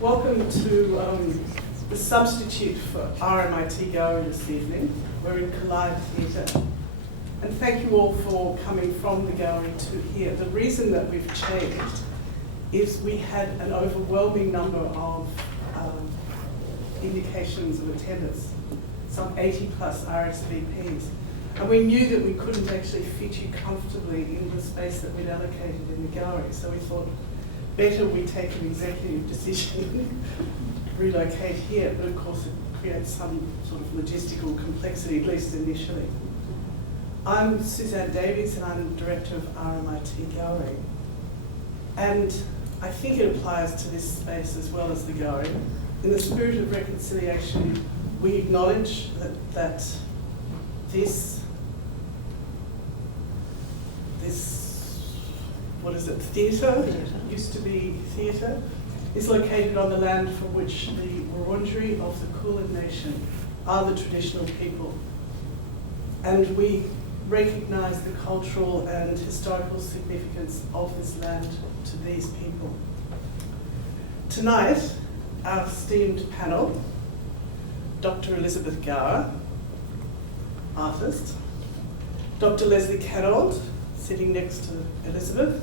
Welcome to the substitute for RMIT Gower this evening. We're in Collide Theatre. And thank you all for coming from the gallery to here. The reason that we've changed is we had an overwhelming number of indications of attendance, some 80 plus RSVPs. And we knew that we couldn't actually fit you comfortably in the space that we'd allocated in the gallery. So we thought, better we take an executive decision, relocate here, but of course it creates some sort of logistical complexity, at least initially. I'm Suzanne Davies and I'm Director of RMIT Gallery. And I think it applies to this space as well as the gallery. In the spirit of reconciliation, we acknowledge that this what is it, theatre, used to be theatre, is located on the land from which the Wurundjeri of the Kulin Nation are the traditional people. And we recognise the cultural and historical significance of this land to these people. Tonight, our esteemed panel, Dr Elizabeth Gower, artist, Dr Leslie Cannold, sitting next to Elizabeth,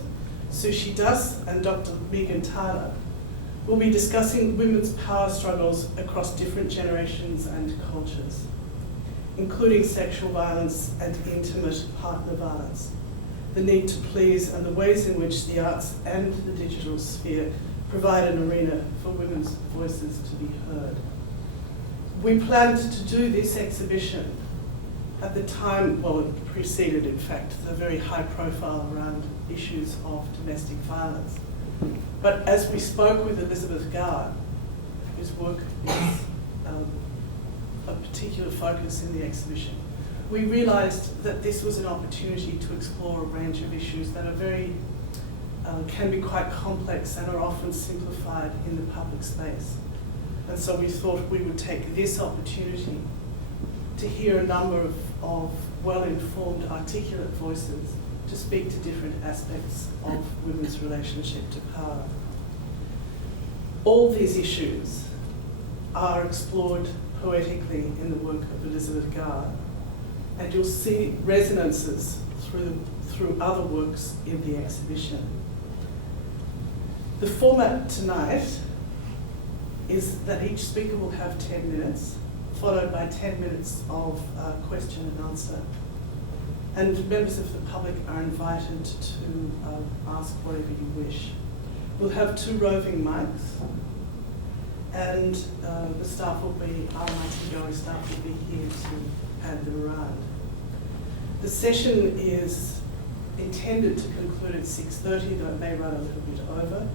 Sushi and Dr Meagan will be discussing women's power struggles across different generations and cultures, including sexual violence and intimate partner violence, the need to please and the ways in which the arts and the digital sphere provide an arena for women's voices to be heard. We planned to do this exhibition at the time, well, it preceded, in fact, the very high profile around issues of domestic violence. But as we spoke with Elizabeth Gower, whose work is a particular focus in the exhibition, we realised that this was an opportunity to explore a range of issues that are very, can be quite complex and are often simplified in the public space. And so we thought we would take this opportunity to hear a number of well-informed, articulate voices to speak to different aspects of women's relationship to power. All these issues are explored poetically in the work of Elizabeth Gower, and you'll see resonances through other works in the exhibition. The format tonight is that each speaker will have 10 minutes, followed by 10 minutes of question and answer. And members of the public are invited to ask whatever you wish. We'll have 2 roving mics, and the staff will be, RMIT Gallery staff will be here to hand them around. The session is intended to conclude at 6:30, though it may run a little bit over,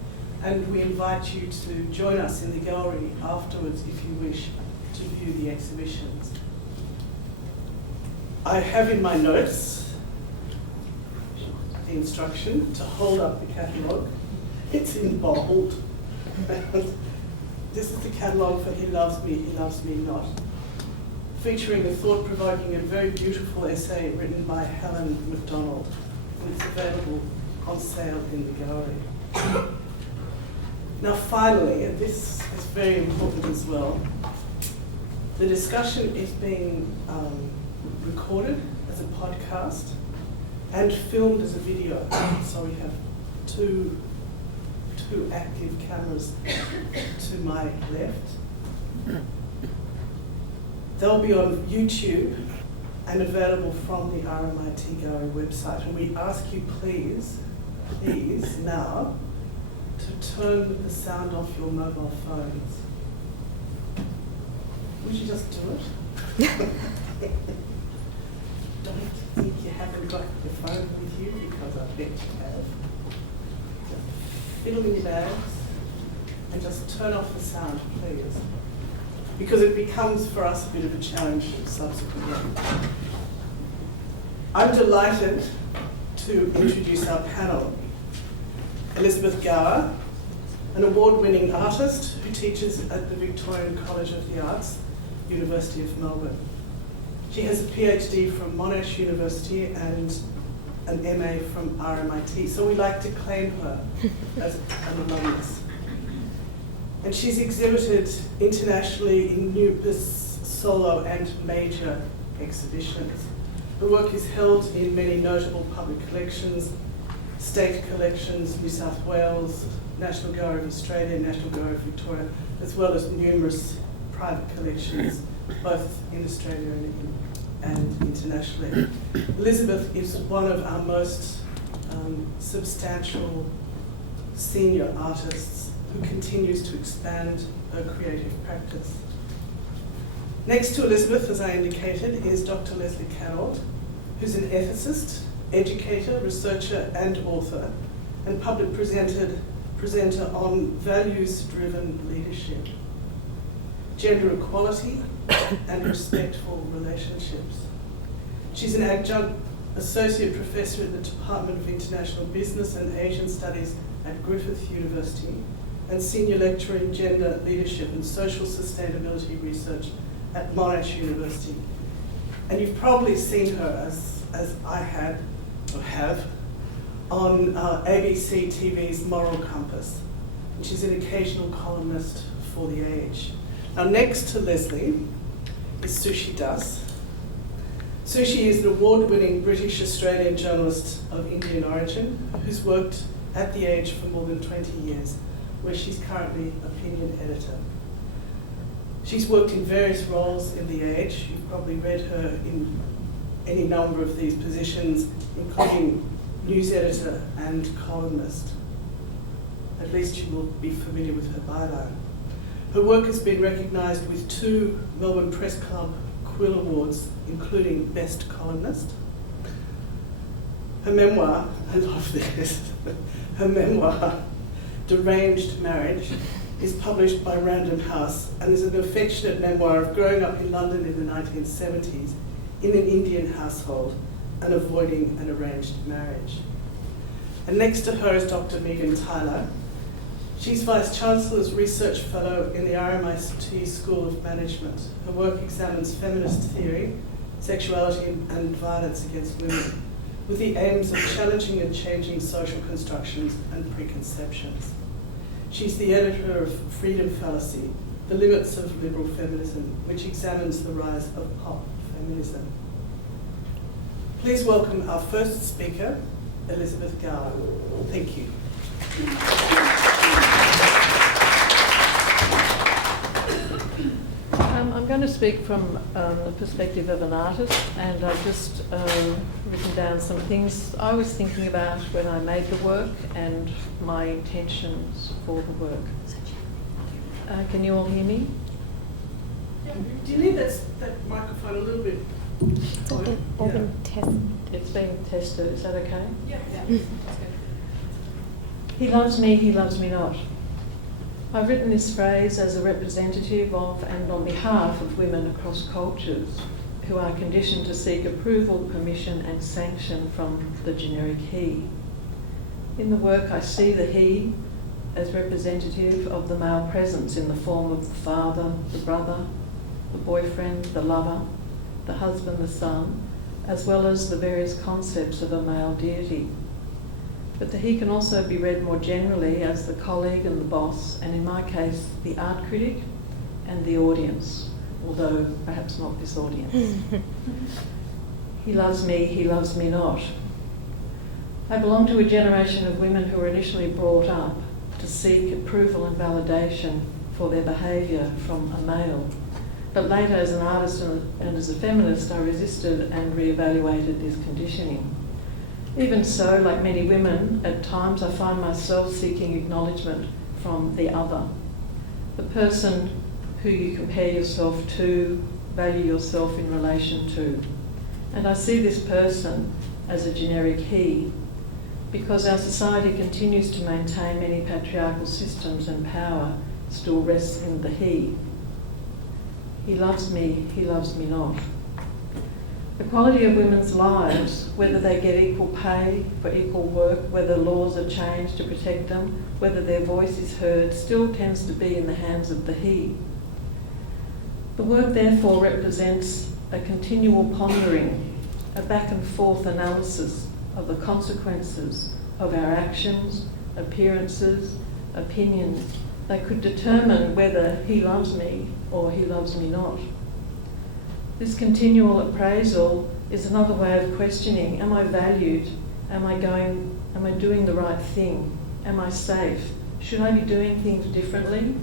and we invite you to join us in the gallery afterwards if you wish to view the exhibitions. I have in my notes the instruction to hold up the catalogue. It's in bold. This is the catalogue for He Loves Me Not, featuring a thought-provoking and very beautiful essay written by Helen MacDonald, and it's available on sale in the gallery. Now finally, and this is very important as well, the discussion is being recorded as a podcast and filmed as a video. So we have two active cameras to my left. They'll be on YouTube and available from the RMIT Gallery website. And we ask you please now to turn the sound off your mobile phones. Would you just do it? Don't think you haven't got your phone with you, because I bet you have. Just fiddle in your bags and just turn off the sound, please. Because it becomes for us a bit of a challenge subsequently. I'm delighted to introduce our panel. Elizabeth Gower, an award-winning artist who teaches at the Victorian College of the Arts, University of Melbourne. She has a PhD from Monash University and an MA from RMIT, so we like to claim her as an alumnus. and she's exhibited internationally in numerous solo and major exhibitions. Her work is held in many notable public collections, state collections, New South Wales, National Gallery of Australia, National Gallery of Victoria, as well as numerous private collections, both in Australia and internationally. Elizabeth is one of our most substantial senior artists who continues to expand her creative practice. Next to Elizabeth, as I indicated, is Dr. Leslie Cannold, who's an ethicist, educator, researcher, and author, and public presenter on values-driven leadership, gender equality, and respectful relationships. She's an adjunct associate professor at the Department of International Business and Asian Studies at Griffith University, and senior lecturer in gender leadership and social sustainability research at Monash University. And you've probably seen her, as I have, on ABC TV's Moral Compass. And she's an occasional columnist for The Age. Now, next to Leslie is Sushi Das. Sushi is an award-winning British-Australian journalist of Indian origin who's worked at The Age for more than 20 years, where she's currently opinion editor. She's worked in various roles in The Age. You've probably read her in any number of these positions, including news editor and columnist. At least you will be familiar with her byline. Her work has been recognised with 2 Melbourne Press Club Quill Awards, including Best Columnist. Her memoir, I love this, her memoir, Deranged Marriage, is published by Random House and is an affectionate memoir of growing up in London in the 1970s in an Indian household and avoiding an arranged marriage. And next to her is Dr. Meagan Tyler. She's Vice-Chancellor's Research Fellow in the RMIT School of Management. Her work examines feminist theory, sexuality and violence against women, with the aims of challenging and changing social constructions and preconceptions. She's the editor of Freedom Fallacy, The Limits of Liberal Feminism, which examines the rise of pop feminism. Please welcome our first speaker, Elizabeth Gower. Thank you. I'm going to speak from the perspective of an artist, and I've just written down some things I was thinking about when I made the work and my intentions for the work. Can you all hear me? Yeah. Do you need that microphone a little bit? It's all been tested. It's being tested, is that okay? Yeah. That's good. He loves me not. I've written this phrase as a representative of and on behalf of women across cultures who are conditioned to seek approval, permission and sanction from the generic he. In the work I see the he as representative of the male presence in the form of the father, the brother, the boyfriend, the lover, the husband, the son, as well as the various concepts of a male deity. But the he can also be read more generally as the colleague and the boss, and in my case, the art critic and the audience, although perhaps not this audience. He loves me not. I belong to a generation of women who were initially brought up to seek approval and validation for their behaviour from a male. But later, as an artist and as a feminist, I resisted and re-evaluated this conditioning. Even so, like many women, at times I find myself seeking acknowledgement from the other, the person who you compare yourself to, value yourself in relation to. And I see this person as a generic he, because our society continues to maintain many patriarchal systems and power still rests in the he. He loves me not. The quality of women's lives, whether they get equal pay for equal work, whether laws are changed to protect them, whether their voice is heard, still tends to be in the hands of the he. The work therefore represents a continual pondering, a back and forth analysis of the consequences of our actions, appearances, opinions, they could determine whether he loves me or he loves me not. This continual appraisal is another way of questioning, am I valued? Am I doing the right thing? Am I safe? Should I be doing things differently?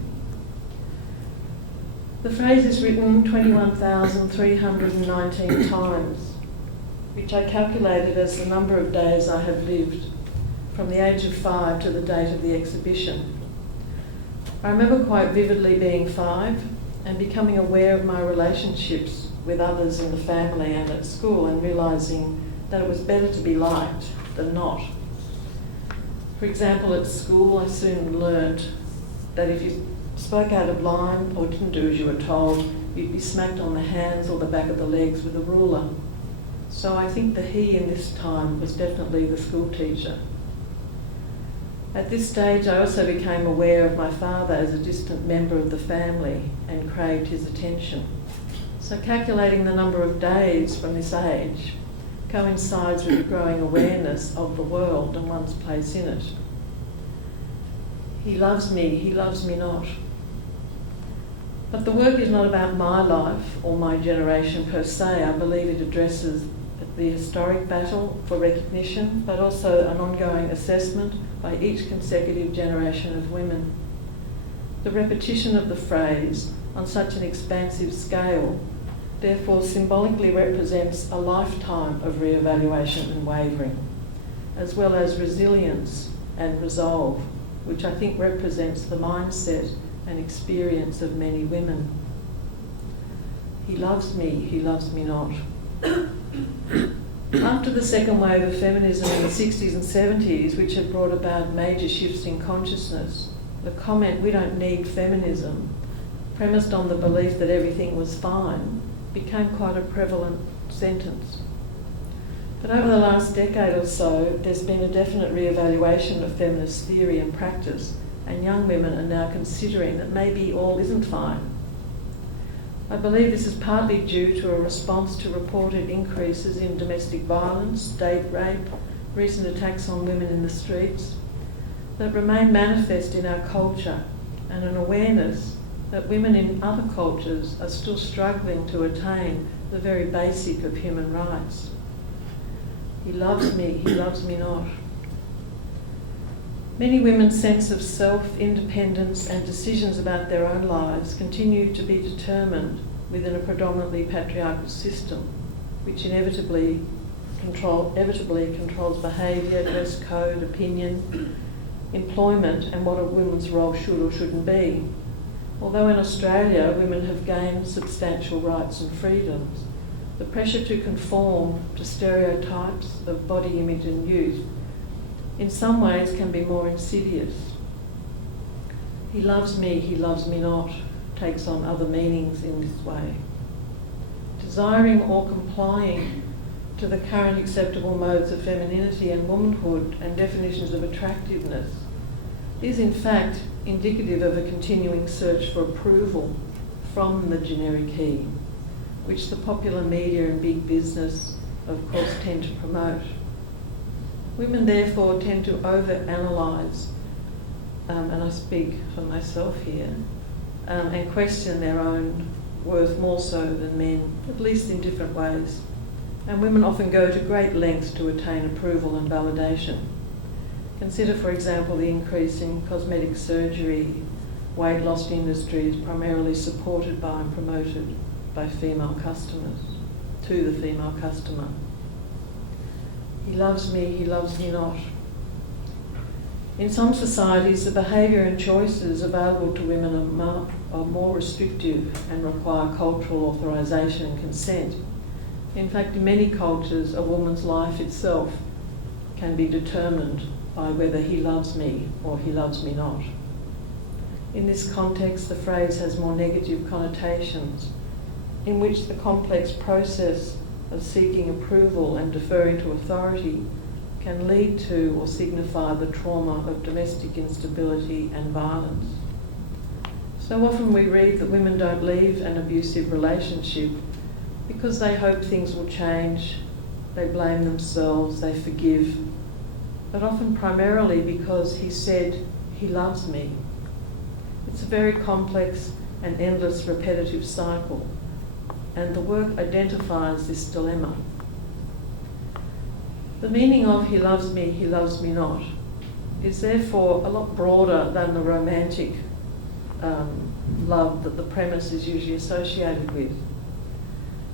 The phrase is written 21,319 times, which I calculated as the number of days I have lived from the age of 5 to the date of the exhibition. I remember quite vividly being 5 and becoming aware of my relationships with others in the family and at school, and realising that it was better to be liked than not. For example, at school I soon learned that if you spoke out of line or didn't do as you were told, you'd be smacked on the hands or the back of the legs with a ruler. So I think the he in this time was definitely the school teacher. At this stage I also became aware of my father as a distant member of the family and craved his attention. So calculating the number of days from this age coincides with a growing awareness of the world and one's place in it. He loves me not. But the work is not about my life or my generation per se. I believe it addresses the historic battle for recognition, but also an ongoing assessment by each consecutive generation of women. The repetition of the phrase on such an expansive scale therefore symbolically represents a lifetime of re-evaluation and wavering, as well as resilience and resolve, which I think represents the mindset and experience of many women. He loves me not. After the second wave of feminism in the 60s and 70s, which had brought about major shifts in consciousness, the comment, "we don't need feminism," premised on the belief that everything was fine, became quite a prevalent sentence. But over the last decade or so, there's been a definite re-evaluation of feminist theory and practice, and young women are now considering that maybe all isn't fine. I believe this is partly due to a response to reported increases in domestic violence, date rape, recent attacks on women in the streets, that remain manifest in our culture, and an awareness that women in other cultures are still struggling to attain the very basic of human rights. He loves me not. Many women's sense of self, independence and decisions about their own lives continue to be determined within a predominantly patriarchal system, which inevitably controls behaviour, dress code, opinion, employment and what a woman's role should or shouldn't be. Although in Australia women have gained substantial rights and freedoms, the pressure to conform to stereotypes of body image and youth in some ways can be more insidious. He loves me not takes on other meanings in this way. Desiring or complying to the current acceptable modes of femininity and womanhood and definitions of attractiveness is in fact indicative of a continuing search for approval from the generic he, which the popular media and big business of course tend to promote. Women therefore tend to overanalyse, and I speak for myself here, and question their own worth more so than men, at least in different ways. And women often go to great lengths to attain approval and validation. Consider, for example, the increase in cosmetic surgery. Weight loss industry is primarily supported by and promoted by female customers, to the female customer. He loves me not. In some societies, the behaviour and choices available to women are more restrictive and require cultural authorisation and consent. In fact, in many cultures, a woman's life itself can be determined by whether he loves me or he loves me not. In this context, the phrase has more negative connotations, in which the complex process of seeking approval and deferring to authority can lead to or signify the trauma of domestic instability and violence. So often we read that women don't leave an abusive relationship because they hope things will change, they blame themselves, they forgive, but often primarily because he said he loves me. It's a very complex and endless repetitive cycle, and the work identifies this dilemma. The meaning of he loves me not is therefore a lot broader than the romantic love that the premise is usually associated with.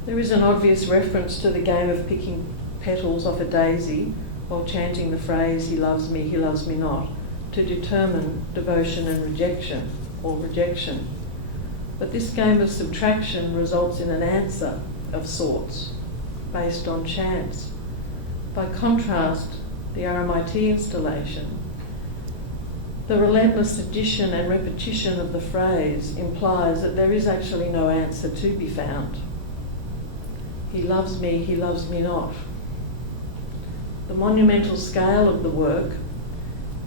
There is an obvious reference to the game of picking petals off a daisy while chanting the phrase he loves me not, to determine devotion and rejection, or rejection. But this game of subtraction results in an answer of sorts, based on chance. By contrast, the RMIT installation, the relentless addition and repetition of the phrase implies that there is actually no answer to be found. He loves me not. The monumental scale of the work,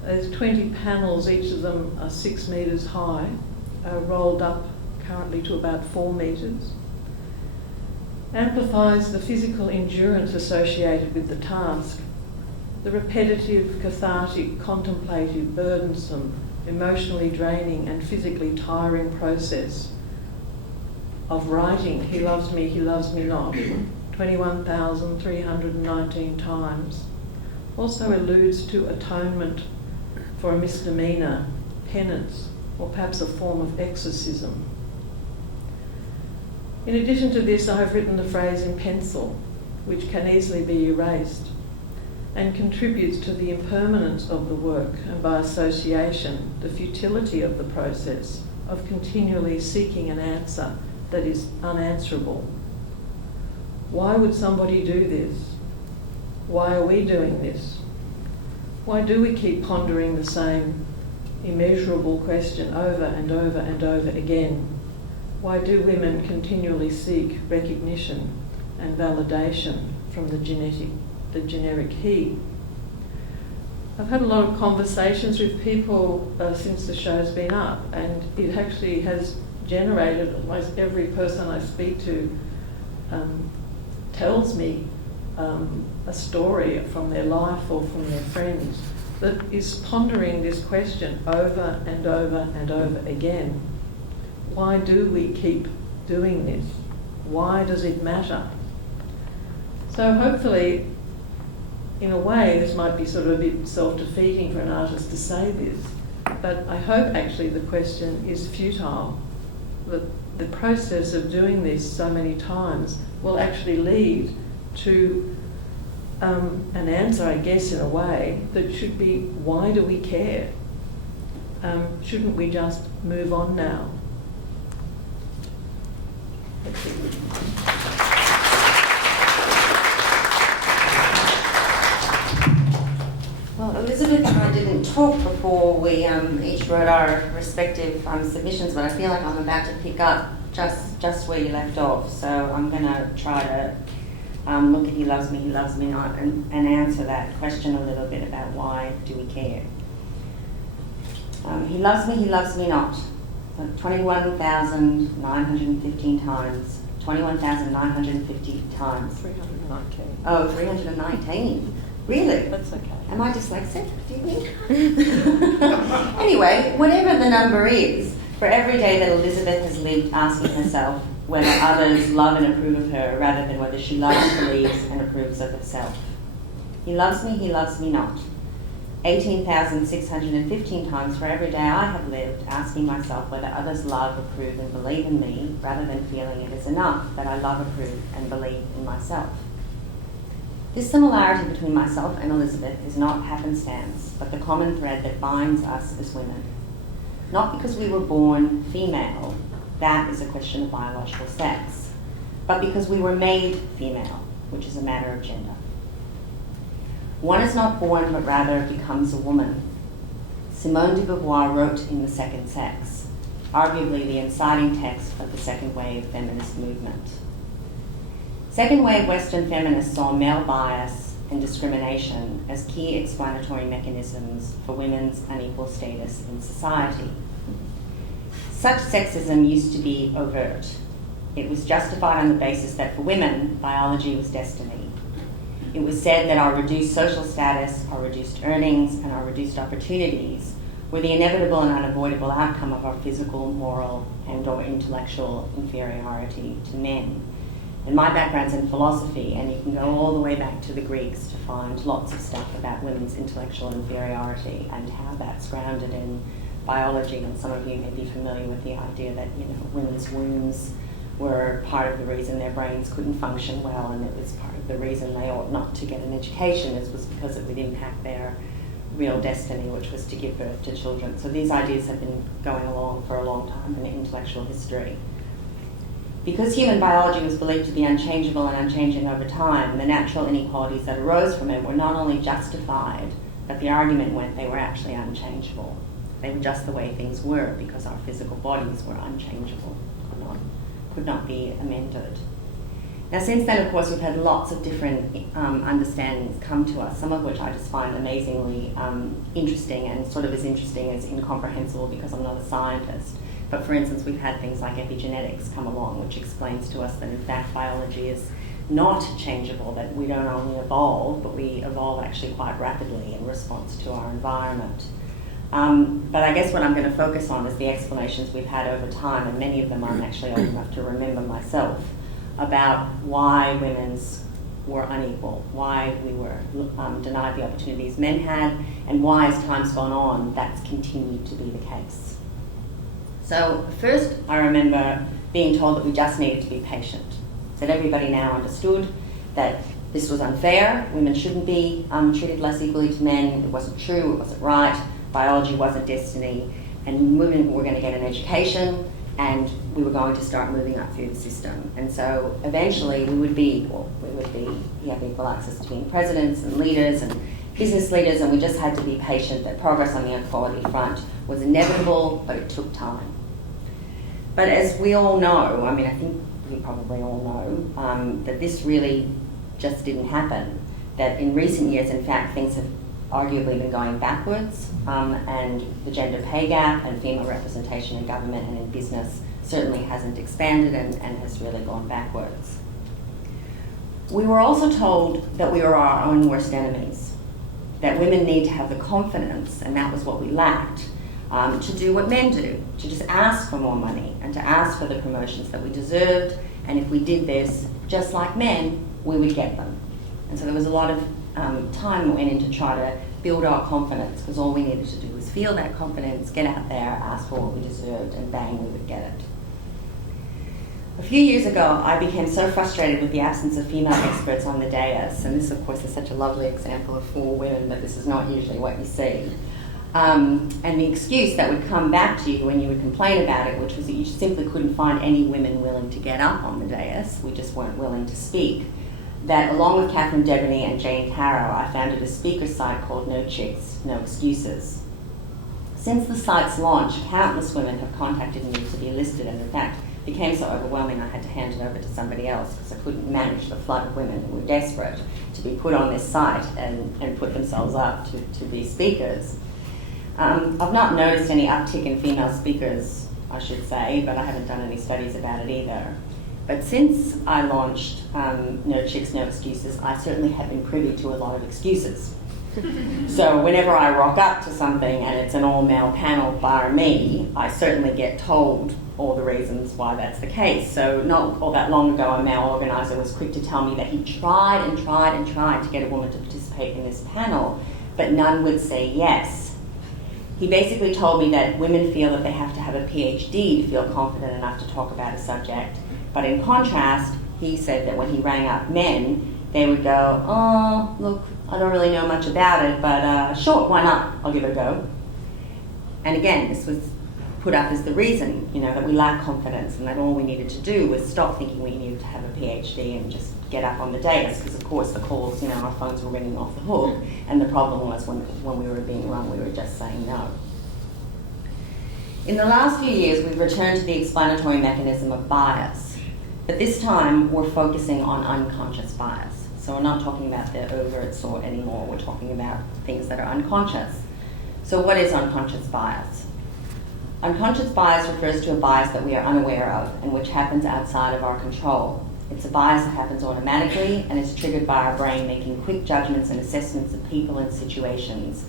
there's 20 panels, each of them are 6 metres high, rolled up currently to about 4 metres, amplifies the physical endurance associated with the task, the repetitive, cathartic, contemplative, burdensome, emotionally draining and physically tiring process of writing he loves me not 21,319 times also alludes to atonement for a misdemeanour, penance, or perhaps a form of exorcism. In addition to this, I have written the phrase in pencil, which can easily be erased, and contributes to the impermanence of the work and, by association, the futility of the process of continually seeking an answer that is unanswerable. Why would somebody do this? Why are we doing this? Why do we keep pondering the same immeasurable question over and over and over again? Why do women continually seek recognition and validation from the generic he? I've had a lot of conversations with people since the show's been up, and it actually has generated, almost every person I speak to tells me a story from their life or from their friends that is pondering this question over and over and over again. Why do we keep doing this? Why does it matter? So hopefully, in a way, this might be sort of a bit self-defeating for an artist to say this, but I hope actually the question is futile. That the process of doing this so many times will actually lead to an answer, I guess, in a way, that should be, why do we care? Shouldn't we just move on now? Well, Elizabeth and I didn't talk before we each wrote our respective submissions, but I feel like I'm about to pick up just where you left off. So I'm going to try to look at he loves me not, and answer that question a little bit about why do we care. He loves me not. So 21,915 times. 21,950 times. 319. Oh, 319. Really? That's okay. Am I dyslexic, do you think? Anyway, whatever the number is, for every day that Elizabeth has lived asking herself whether others love and approve of her rather than whether she loves, believes and approves of herself. He loves me not. 18,615 times for every day I have lived asking myself whether others love, approve and believe in me rather than feeling it is enough that I love, approve and believe in myself. This similarity between myself and Elizabeth is not happenstance, but the common thread that binds us as women. Not because we were born female, that is a question of biological sex, but because we were made female, which is a matter of gender. One is not born, but rather becomes a woman. Simone de Beauvoir wrote in The Second Sex, arguably the inciting text of the second wave feminist movement. Second wave Western feminists saw male bias and discrimination as key explanatory mechanisms for women's unequal status in society. Such sexism used to be overt. It was justified on the basis that for women, biology was destiny. It was said that our reduced social status, our reduced earnings, and our reduced opportunities were the inevitable and unavoidable outcome of our physical, moral, and or intellectual inferiority to men. And my background's in philosophy, and you can go all the way back to the Greeks to find lots of stuff about women's intellectual inferiority and how that's grounded in biology. And some of you may be familiar with the idea that, women's wombs were part of the reason their brains couldn't function well, and it was part of the reason they ought not to get an education, was because it would impact their real destiny, which was to give birth to children. So these ideas have been going along for a long time in intellectual history. Because human biology was believed to be unchangeable and unchanging over time, the natural inequalities that arose from it were not only justified, but the argument went they were actually unchangeable. They were just the way things were because our physical bodies were unchangeable, could not be amended. Now, since then, of course, we've had lots of different understandings come to us, some of which I just find amazingly interesting, and sort of as interesting as incomprehensible because I'm not a scientist. But for instance, we've had things like epigenetics come along, which explains to us that in fact biology is not changeable, that we don't only evolve, but we evolve actually quite rapidly in response to our environment. But I guess what I'm going to focus on is the explanations we've had over time, and many of them I'm actually old enough to remember myself, about why women's were unequal, why we were denied the opportunities men had, and why as time's gone on, that's continued to be the case. So first, I remember being told that we just needed to be patient, that everybody now understood that this was unfair, women shouldn't be treated less equally to men, it wasn't true, it wasn't right, biology wasn't destiny, and women were going to get an education, and we were going to start moving up through the system. And so eventually we would be equal. We have equal access between presidents and leaders and business leaders, and we just had to be patient that progress on the equality front was inevitable, but it took time. But as we all know, I think we probably all know, that this really just didn't happen. That in recent years, in fact, things have arguably been going backwards, and the gender pay gap and female representation in government and in business certainly hasn't expanded and has really gone backwards. We were also told that we are our own worst enemies, that women need to have the confidence, and that was what we lacked, to do what men do, to just ask for more money and to ask for the promotions that we deserved, and if we did this, just like men, we would get them. And so there was a lot of time that went in to try to build our confidence, because all we needed to do was feel that confidence, get out there, ask for what we deserved, and bang, we would get it. A few years ago, I became so frustrated with the absence of female experts on the dais, and this, of course, is such a lovely example of 4 women, but this is not usually what you see. And the excuse that would come back to you when you would complain about it, which was that you simply couldn't find any women willing to get up on the dais, we just weren't willing to speak, that along with Catherine Debony and Jane Caro, I founded a speaker site called No Chicks, No Excuses. Since the site's launch, countless women have contacted me to be listed, and in fact, became so overwhelming I had to hand it over to somebody else because I couldn't manage the flood of women who were desperate to be put on this site and put themselves up to be speakers. I've not noticed any uptick in female speakers, I should say, but I haven't done any studies about it either. But since I launched No Chicks, No Excuses, I certainly have been privy to a lot of excuses. So whenever I rock up to something and it's an all-male panel bar me, I certainly get told all the reasons why that's the case. So not all that long ago, a male organiser was quick to tell me that he tried and tried and tried to get a woman to participate in this panel, but none would say yes. He basically told me that women feel that they have to have a PhD to feel confident enough to talk about a subject. But in contrast, he said that when he rang up men, they would go, "Oh, look, I don't really know much about it, but sure, why not? I'll give it a go." And again, this was put up as the reason, that we lack confidence and that all we needed to do was stop thinking we needed to have a PhD and just get up on the dais, because of course the calls, our phones were ringing off the hook, and the problem was when we were being rung, we were just saying no. In the last few years, we've returned to the explanatory mechanism of bias, but this time we're focusing on unconscious bias. So we're not talking about the overt sort anymore, we're talking about things that are unconscious. So what is unconscious bias? Unconscious bias refers to a bias that we are unaware of and which happens outside of our control. It's a bias that happens automatically and is triggered by our brain making quick judgments and assessments of people and situations.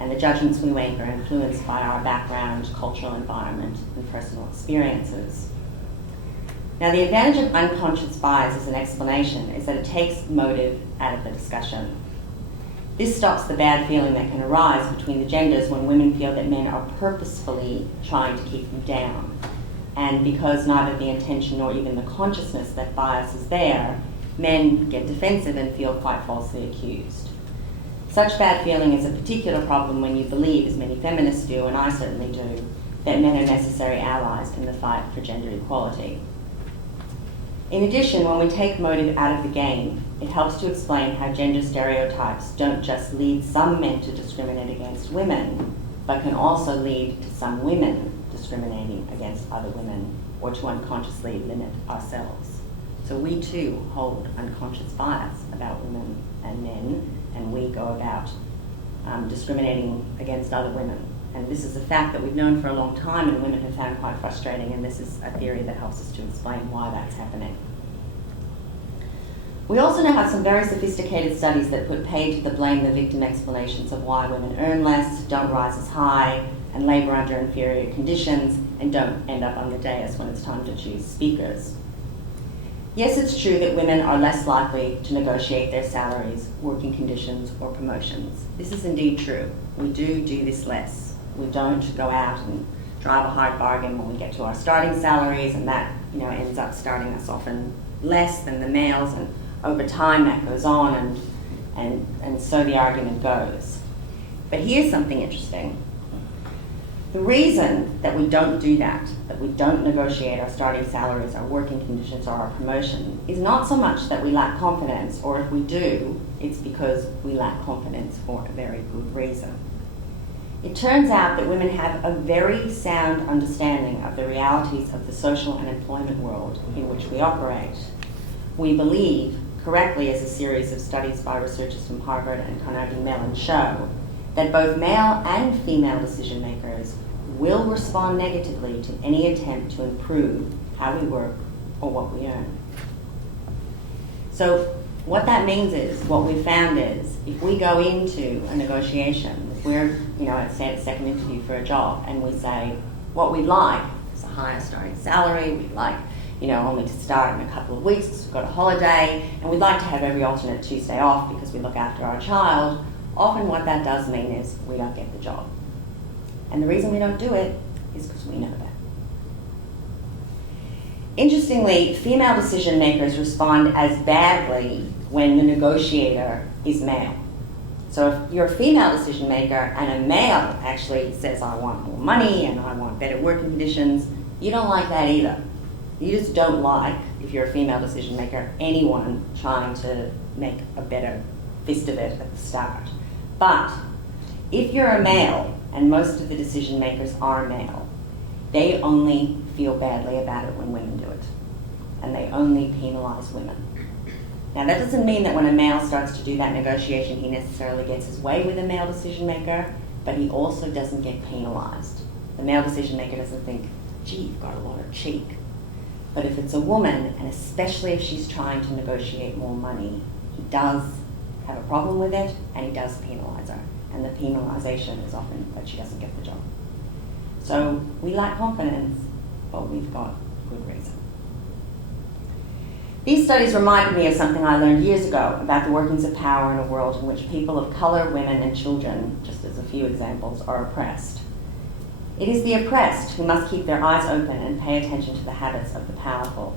and the judgments we make are influenced by our background, cultural environment, and personal experiences. Now, the advantage of unconscious bias as an explanation is that it takes motive out of the discussion. This stops the bad feeling that can arise between the genders when women feel that men are purposefully trying to keep them down. And because neither the intention nor even the consciousness that bias is there, men get defensive and feel quite falsely accused. Such bad feeling is a particular problem when you believe, as many feminists do, and I certainly do, that men are necessary allies in the fight for gender equality. In addition, when we take motive out of the game, it helps to explain how gender stereotypes don't just lead some men to discriminate against women, but can also lead to some women discriminating against other women, or to unconsciously limit ourselves. So we too hold unconscious bias about women and men, and we go about discriminating against other women. And this is a fact that we've known for a long time and women have found quite frustrating, and this is a theory that helps us to explain why that's happening. We also now have some very sophisticated studies that put paid to the blame the victim explanations of why women earn less, don't rise as high, and labour under inferior conditions, and don't end up on the dais when it's time to choose speakers. Yes, it's true that women are less likely to negotiate their salaries, working conditions, or promotions. This is indeed true. We do this less. We don't go out and drive a hard bargain when we get to our starting salaries, and that ends up starting us often less than the males, and over time that goes on, and so the argument goes. But here's something interesting. The reason that we don't do that we don't negotiate our starting salaries, our working conditions, or our promotion, is not so much that we lack confidence, or if we do, it's because we lack confidence for a very good reason. It turns out that women have a very sound understanding of the realities of the social and employment world in which we operate. We believe, correctly as a series of studies by researchers from Harvard and Carnegie Mellon show, that both male and female decision makers will respond negatively to any attempt to improve how we work or what we earn. So what that means is, what we found is, if we go into a negotiation, if we're, at say, a second interview for a job, and we say, what we'd like is a higher starting salary, we'd like, only to start in a couple of weeks because we've got a holiday, and we'd like to have every alternate Tuesday off because we look after our child, often what that does mean is we don't get the job. And the reason we don't do it is because we know that. Interestingly, female decision makers respond as badly when the negotiator is male. So if you're a female decision maker and a male actually says, I want more money and I want better working conditions, you don't like that either. You just don't like, if you're a female decision maker, anyone trying to make a better fist of it at the start. But if you're a male, and most of the decision makers are male, they only feel badly about it when women do it. And they only penalise women. Now that doesn't mean that when a male starts to do that negotiation, he necessarily gets his way with a male decision maker, but he also doesn't get penalised. The male decision maker doesn't think, gee, you've got a lot of cheek. But if it's a woman, and especially if she's trying to negotiate more money, he does have a problem with it, and he does penalise her. And the penalisation is often that she doesn't get the job. So we lack confidence, but we've got good reason. These studies reminded me of something I learned years ago about the workings of power in a world in which people of colour, women, and children, just as a few examples, are oppressed. It is the oppressed who must keep their eyes open and pay attention to the habits of the powerful.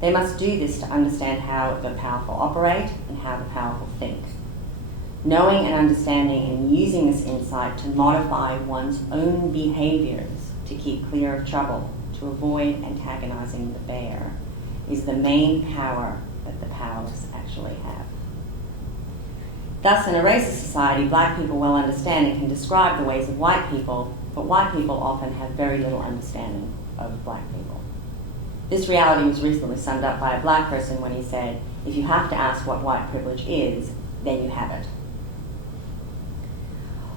They must do this to understand how the powerful operate and how the powerful think. Knowing and understanding and using this insight to modify one's own behaviours to keep clear of trouble, to avoid antagonising the bear, is the main power that the powerless actually have. Thus, in a racist society, black people well understand and can describe the ways of white people, but white people often have very little understanding of black people. This reality was recently summed up by a black person when he said, if you have to ask what white privilege is, then you have it.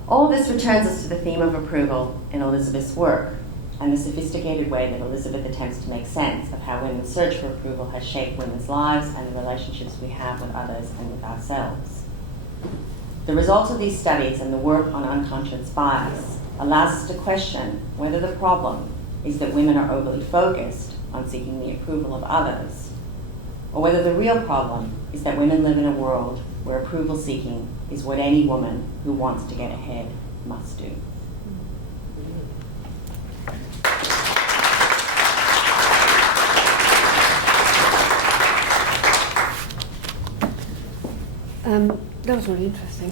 All of this returns us to the theme of approval in Elizabeth's work, and the sophisticated way that Elizabeth attempts to make sense of how women's search for approval has shaped women's lives and the relationships we have with others and with ourselves. The results of these studies and the work on unconscious bias allows us to question whether the problem is that women are overly focused on seeking the approval of others, or whether the real problem is that women live in a world where approval seeking is what any woman who wants to get ahead must do. That was really interesting.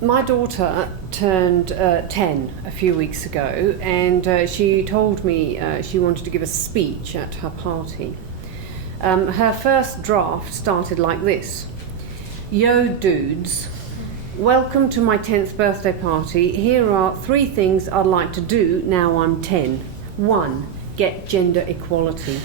My daughter turned 10 a few weeks ago, and she told me she wanted to give a speech at her party. Her first draft started like this: "Yo dudes, welcome to my 10th birthday party. Here are 3 things I'd like to do now I'm 10. 1, get gender equality."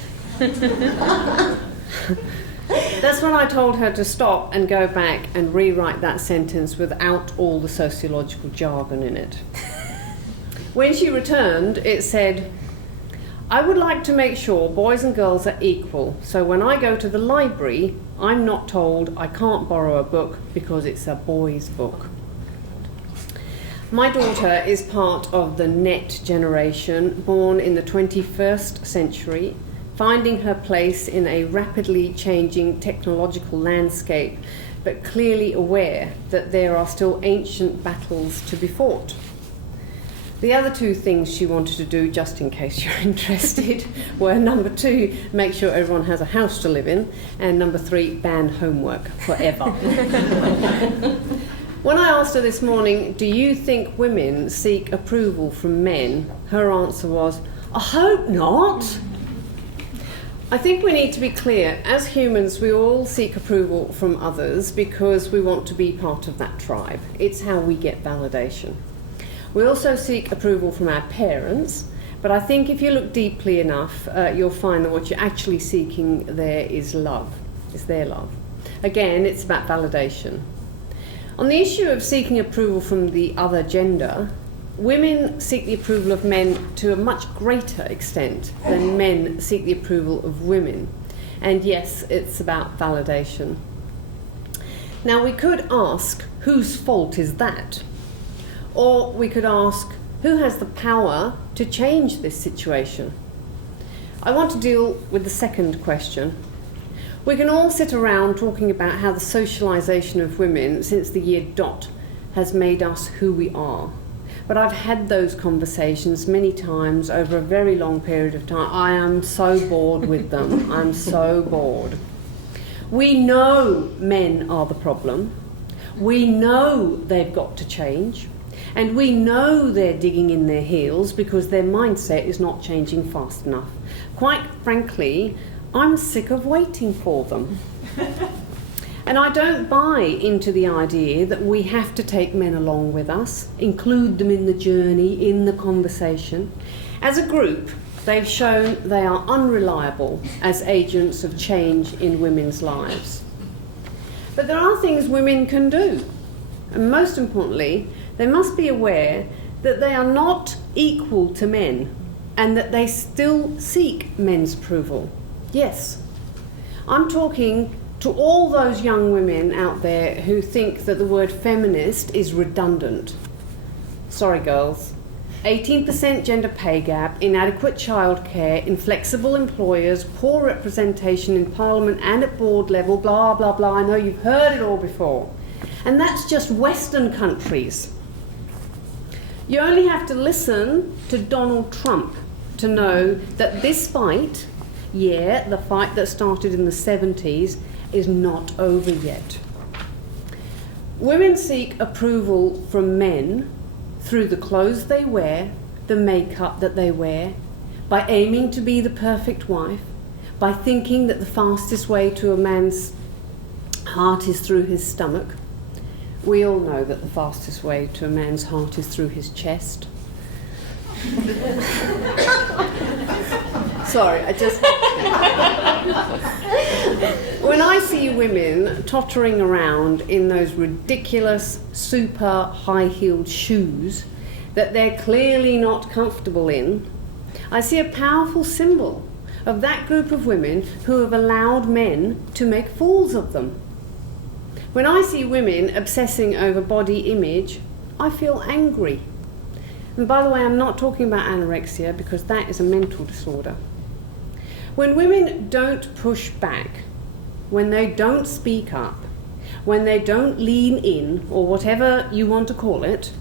That's when I told her to stop and go back and rewrite that sentence without all the sociological jargon in it. When she returned, it said, "I would like to make sure boys and girls are equal, so when I go to the library, I'm not told I can't borrow a book because it's a boy's book." My daughter is part of the net generation, born in the 21st century, finding her place in a rapidly changing technological landscape, but clearly aware that there are still ancient battles to be fought. The other 2 things she wanted to do, just in case you're interested, were number 2, make sure everyone has a house to live in, and number 3, ban homework forever. When I asked her this morning, "Do you think women seek approval from men?" her answer was, "I hope not." I think we need to be clear, as humans we all seek approval from others because we want to be part of that tribe. It's how we get validation. We also seek approval from our parents, but I think if you look deeply enough, you'll find that what you're actually seeking there is love, is their love. Again, it's about validation. On the issue of seeking approval from the other gender, women seek the approval of men to a much greater extent than men seek the approval of women. And yes, it's about validation. Now, we could ask, whose fault is that? Or we could ask, who has the power to change this situation? I want to deal with the second question. We can all sit around talking about how the socialisation of women since the year dot has made us who we are. But I've had those conversations many times over a very long period of time. I am so bored with them. I'm so bored. We know men are the problem. We know they've got to change. And we know they're digging in their heels because their mindset is not changing fast enough. Quite frankly, I'm sick of waiting for them. And I don't buy into the idea that we have to take men along with us, include them in the journey, in the conversation. As a group, they've shown they are unreliable as agents of change in women's lives. But there are things women can do. And most importantly, they must be aware that they are not equal to men and that they still seek men's approval. Yes, I'm talking to all those young women out there who think that the word feminist is redundant. Sorry, girls. 18% gender pay gap, inadequate childcare, inflexible employers, poor representation in parliament and at board level, blah, blah, blah. I know you've heard it all before. And that's just Western countries. You only have to listen to Donald Trump to know that this fight, the fight that started in the 70s, is not over yet. Women seek approval from men through the clothes they wear, the makeup that they wear, by aiming to be the perfect wife, by thinking that the fastest way to a man's heart is through his stomach. We all know that the fastest way to a man's heart is through his chest. Sorry, when I see women tottering around in those ridiculous, super high-heeled shoes that they're clearly not comfortable in, I see a powerful symbol of that group of women who have allowed men to make fools of them. When I see women obsessing over body image, I feel angry. And by the way, I'm not talking about anorexia because that is a mental disorder. When women don't push back, when they don't speak up, when they don't lean in, or whatever you want to call it,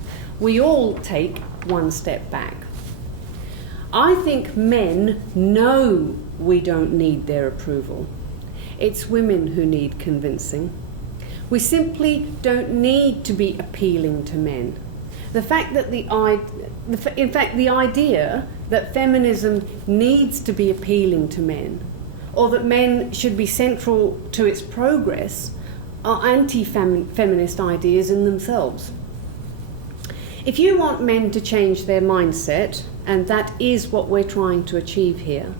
we all take one step back. I think men know we don't need their approval. It's women who need convincing. We simply don't need to be appealing to men. The fact that the idea that feminism needs to be appealing to men, or that men should be central to its progress, are anti-feminist ideas in themselves. If you want men to change their mindset, and that is what we're trying to achieve here,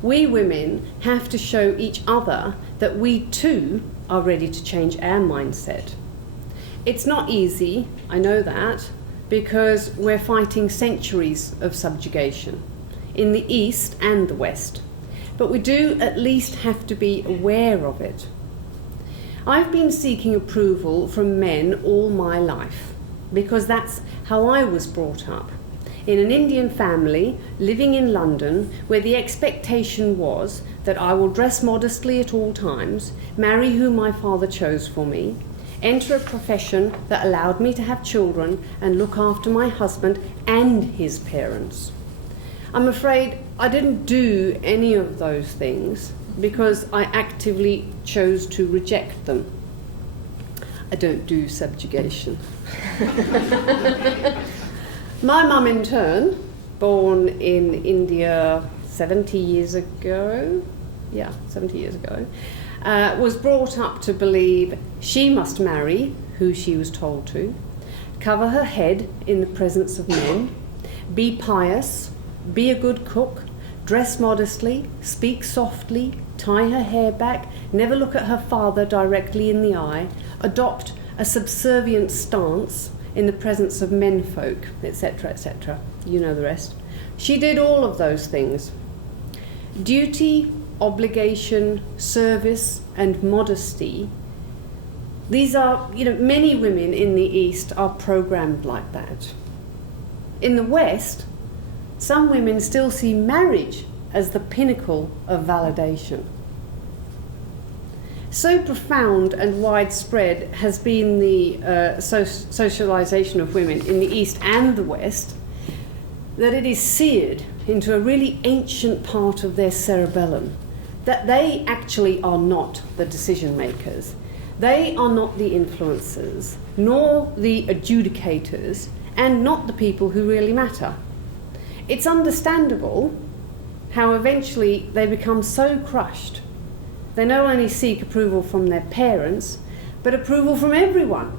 we women have to show each other that we too are ready to change our mindset. It's not easy, I know that, because we're fighting centuries of subjugation in the East and the West. But we do at least have to be aware of it. I've been seeking approval from men all my life because that's how I was brought up. In an Indian family, living in London, where the expectation was that I will dress modestly at all times, marry who my father chose for me, enter a profession that allowed me to have children and look after my husband and his parents. I'm afraid I didn't do any of those things because I actively chose to reject them. I don't do subjugation. My mum, in turn, born in India 70 years ago, was brought up to believe she must marry who she was told to, cover her head in the presence of men, be pious, be a good cook, dress modestly, speak softly, tie her hair back, never look at her father directly in the eye, adopt a subservient stance in the presence of menfolk, etc., etc. You know the rest. She did all of those things. Duty, obligation, service, and modesty. These are, many women in the East are programmed like that. In the West, some women still see marriage as the pinnacle of validation. So profound and widespread has been the socialization of women in the East and the West that it is seared into a really ancient part of their cerebellum, that they actually are not the decision makers. They are not the influencers, nor the adjudicators, and not the people who really matter. It's understandable how eventually they become so crushed. They not only seek approval from their parents, but approval from everyone.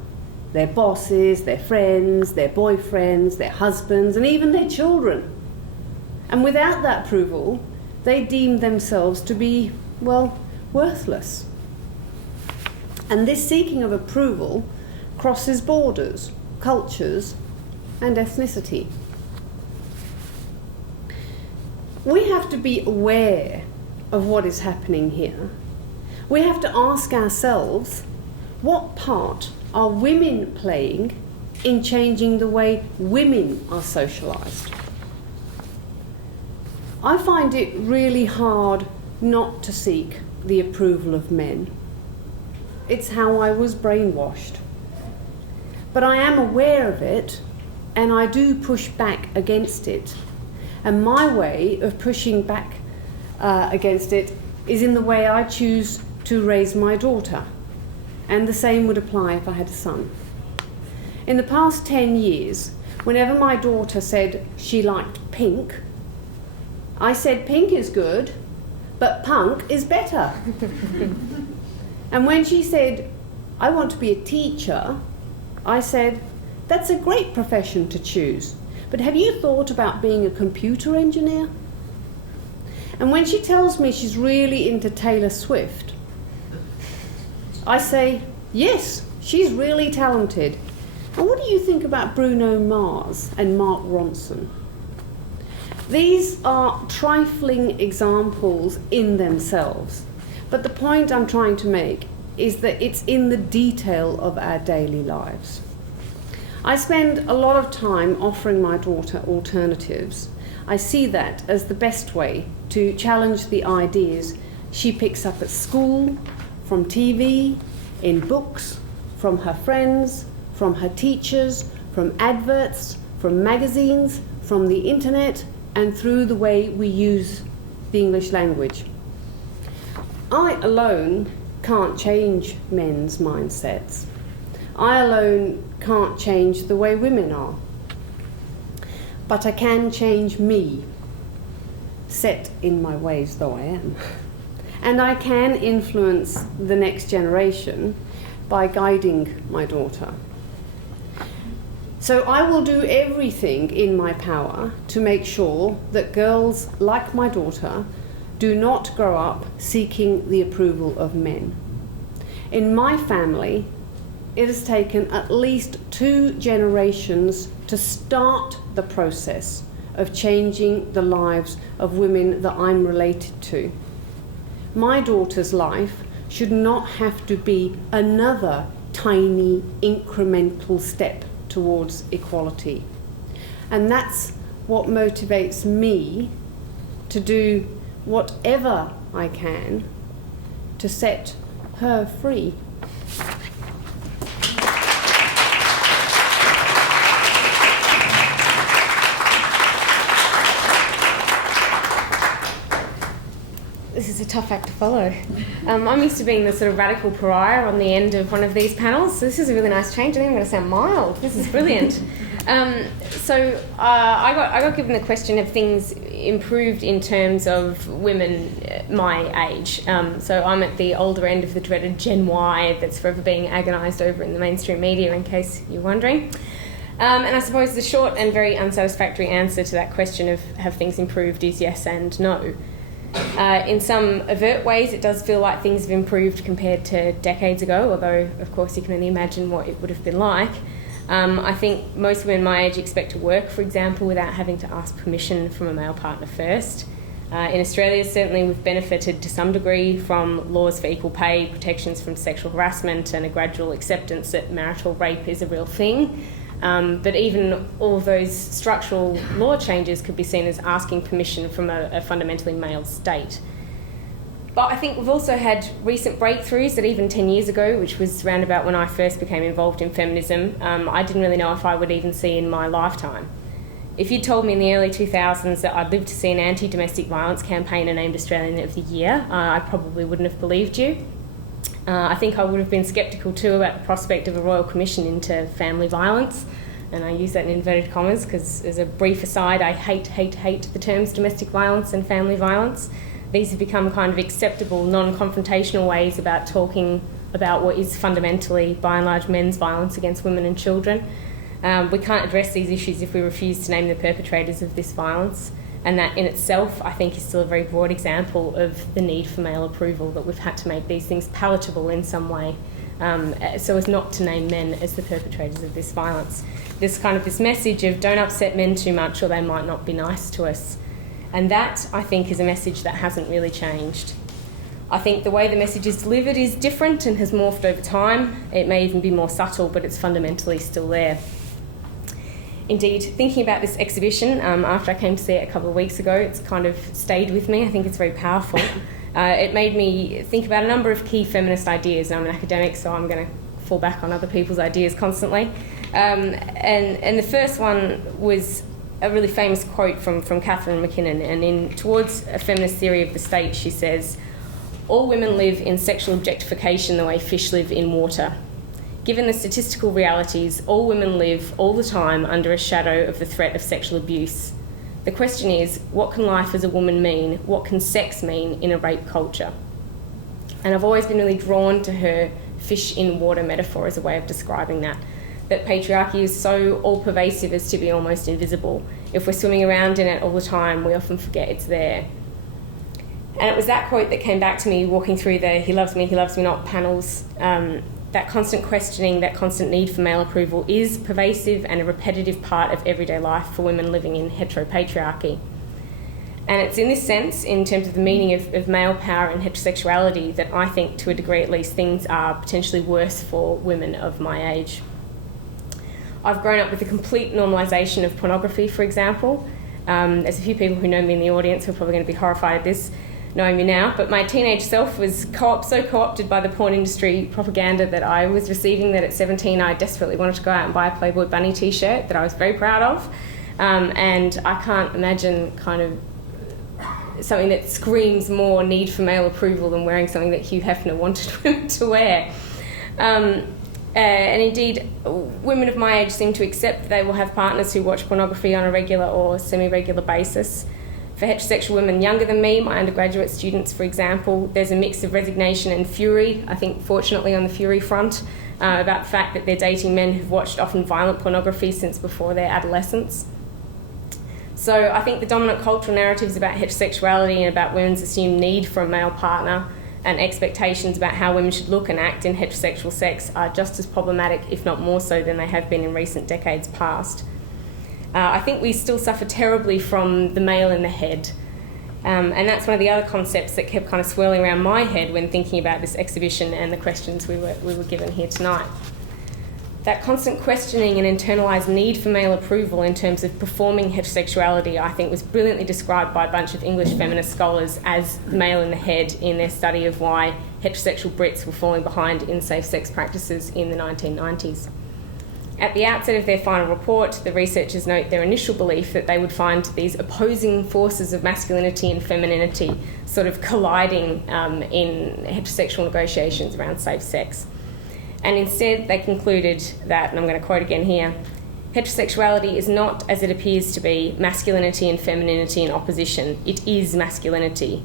Their bosses, their friends, their boyfriends, their husbands, and even their children. And without that approval, they deem themselves to be, worthless. And this seeking of approval crosses borders, cultures, and ethnicity. We have to be aware of what is happening here. We have to ask ourselves, what part are women playing in changing the way women are socialised? I find it really hard not to seek the approval of men. It's how I was brainwashed. But I am aware of it, and I do push back against it. And my way of pushing back against it is in the way I choose to raise my daughter. And the same would apply if I had a son. In the past 10 years, whenever my daughter said she liked pink, I said pink is good, but punk is better. And when she said, I want to be a teacher, I said, that's a great profession to choose, but have you thought about being a computer engineer? And when she tells me she's really into Taylor Swift, I say, yes, she's really talented. And what do you think about Bruno Mars and Mark Ronson? These are trifling examples in themselves, but the point I'm trying to make is that it's in the detail of our daily lives. I spend a lot of time offering my daughter alternatives. I see that as the best way to challenge the ideas she picks up at school, from TV, in books, from her friends, from her teachers, from adverts, from magazines, from the internet, and through the way we use the English language. I alone can't change men's mindsets. I alone can't change the way women are. But I can change me, set in my ways though I am. And I can influence the next generation by guiding my daughter. So I will do everything in my power to make sure that girls like my daughter do not grow up seeking the approval of men. In my family, it has taken at least 2 generations to start the process of changing the lives of women that I'm related to. My daughter's life should not have to be another tiny incremental step towards equality. And that's what motivates me to do whatever I can to set her free. This is a tough act to follow. I'm used to being the sort of radical pariah on the end of one of these panels, so this is a really nice change. I think I'm going to sound mild. This is brilliant. I got given the question, have things improved in terms of women my age? So I'm at the older end of the dreaded Gen Y that's forever being agonised over in the mainstream media, in case you're wondering. And I suppose the short and very unsatisfactory answer to that question of have things improved is yes and no. In some overt ways, it does feel like things have improved compared to decades ago, although, of course, you can only imagine what it would have been like. I think most women my age expect to work, for example, without having to ask permission from a male partner first. In Australia, certainly, we've benefited to some degree from laws for equal pay, protections from sexual harassment, and a gradual acceptance that marital rape is a real thing. But even all of those structural law changes could be seen as asking permission from a fundamentally male state. But I think we've also had recent breakthroughs that even 10 years ago, which was around about when I first became involved in feminism, I didn't really know if I would even see in my lifetime. If you'd told me in the early 2000s that I'd lived to see an anti-domestic violence campaigner named Australian of the Year, I probably wouldn't have believed you. I think I would have been sceptical too about the prospect of a royal commission into family violence, and I use that in inverted commas because, as a brief aside, I hate the terms domestic violence and family violence. These have become kind of acceptable, non-confrontational ways about talking about what is fundamentally, by and large, men's violence against women and children. We can't address these issues if we refuse to name the perpetrators of this violence. And that in itself, I think, is still a very broad example of the need for male approval, that we've had to make these things palatable in some way, so as not to name men as the perpetrators of this violence. There's kind of this message of don't upset men too much or they might not be nice to us. And that, I think, is a message that hasn't really changed. I think the way the message is delivered is different and has morphed over time. It may even be more subtle, but it's fundamentally still there. Indeed, thinking about this exhibition, after I came to see it a couple of weeks ago, it's kind of stayed with me. I think it's very powerful. It made me think about a number of key feminist ideas. I'm an academic, so I'm going to fall back on other people's ideas constantly. And the first one was a really famous quote from Catherine McKinnon, and in Towards a Feminist Theory of the State, she says, "All women live in sexual objectification the way fish live in water. Given the statistical realities, all women live all the time under a shadow of the threat of sexual abuse. The question is, what can life as a woman mean? What can sex mean in a rape culture?" And I've always been really drawn to her fish in water metaphor as a way of describing that patriarchy is so all-pervasive as to be almost invisible. If we're swimming around in it all the time, we often forget it's there. And it was that quote that came back to me walking through the he loves me not panels. That constant questioning, that constant need for male approval is pervasive and a repetitive part of everyday life for women living in heteropatriarchy. And it's in this sense, in terms of the meaning of male power and heterosexuality, that I think, to a degree at least, things are potentially worse for women of my age. I've grown up with the complete normalisation of pornography, for example. There's a few people who know me in the audience who are probably going to be horrified at this, knowing me now, but my teenage self was so co-opted by the porn industry propaganda that I was receiving that at 17 I desperately wanted to go out and buy a Playboy bunny t-shirt that I was very proud of. And I can't imagine kind of something that screams more need for male approval than wearing something that Hugh Hefner wanted women to wear. And indeed, women of my age seem to accept that they will have partners who watch pornography on a regular or semi-regular basis. For heterosexual women younger than me, my undergraduate students, for example, there's a mix of resignation and fury, I think fortunately on the fury front, about the fact that they're dating men who've watched often violent pornography since before their adolescence. So I think the dominant cultural narratives about heterosexuality and about women's assumed need for a male partner and expectations about how women should look and act in heterosexual sex are just as problematic, if not more so, than they have been in recent decades past. I think we still suffer terribly from the male in the head. And that's one of the other concepts that kept kind of swirling around my head when thinking about this exhibition and the questions we were given here tonight. That constant questioning and internalised need for male approval in terms of performing heterosexuality, I think, was brilliantly described by a bunch of English feminist scholars as the male in the head in their study of why heterosexual Brits were falling behind in safe sex practices in the 1990s. At the outset of their final report, the researchers note their initial belief that they would find these opposing forces of masculinity and femininity sort of colliding in heterosexual negotiations around safe sex. And instead they concluded that, and I'm going to quote again here, heterosexuality is not, as it appears to be, masculinity and femininity in opposition. It is masculinity.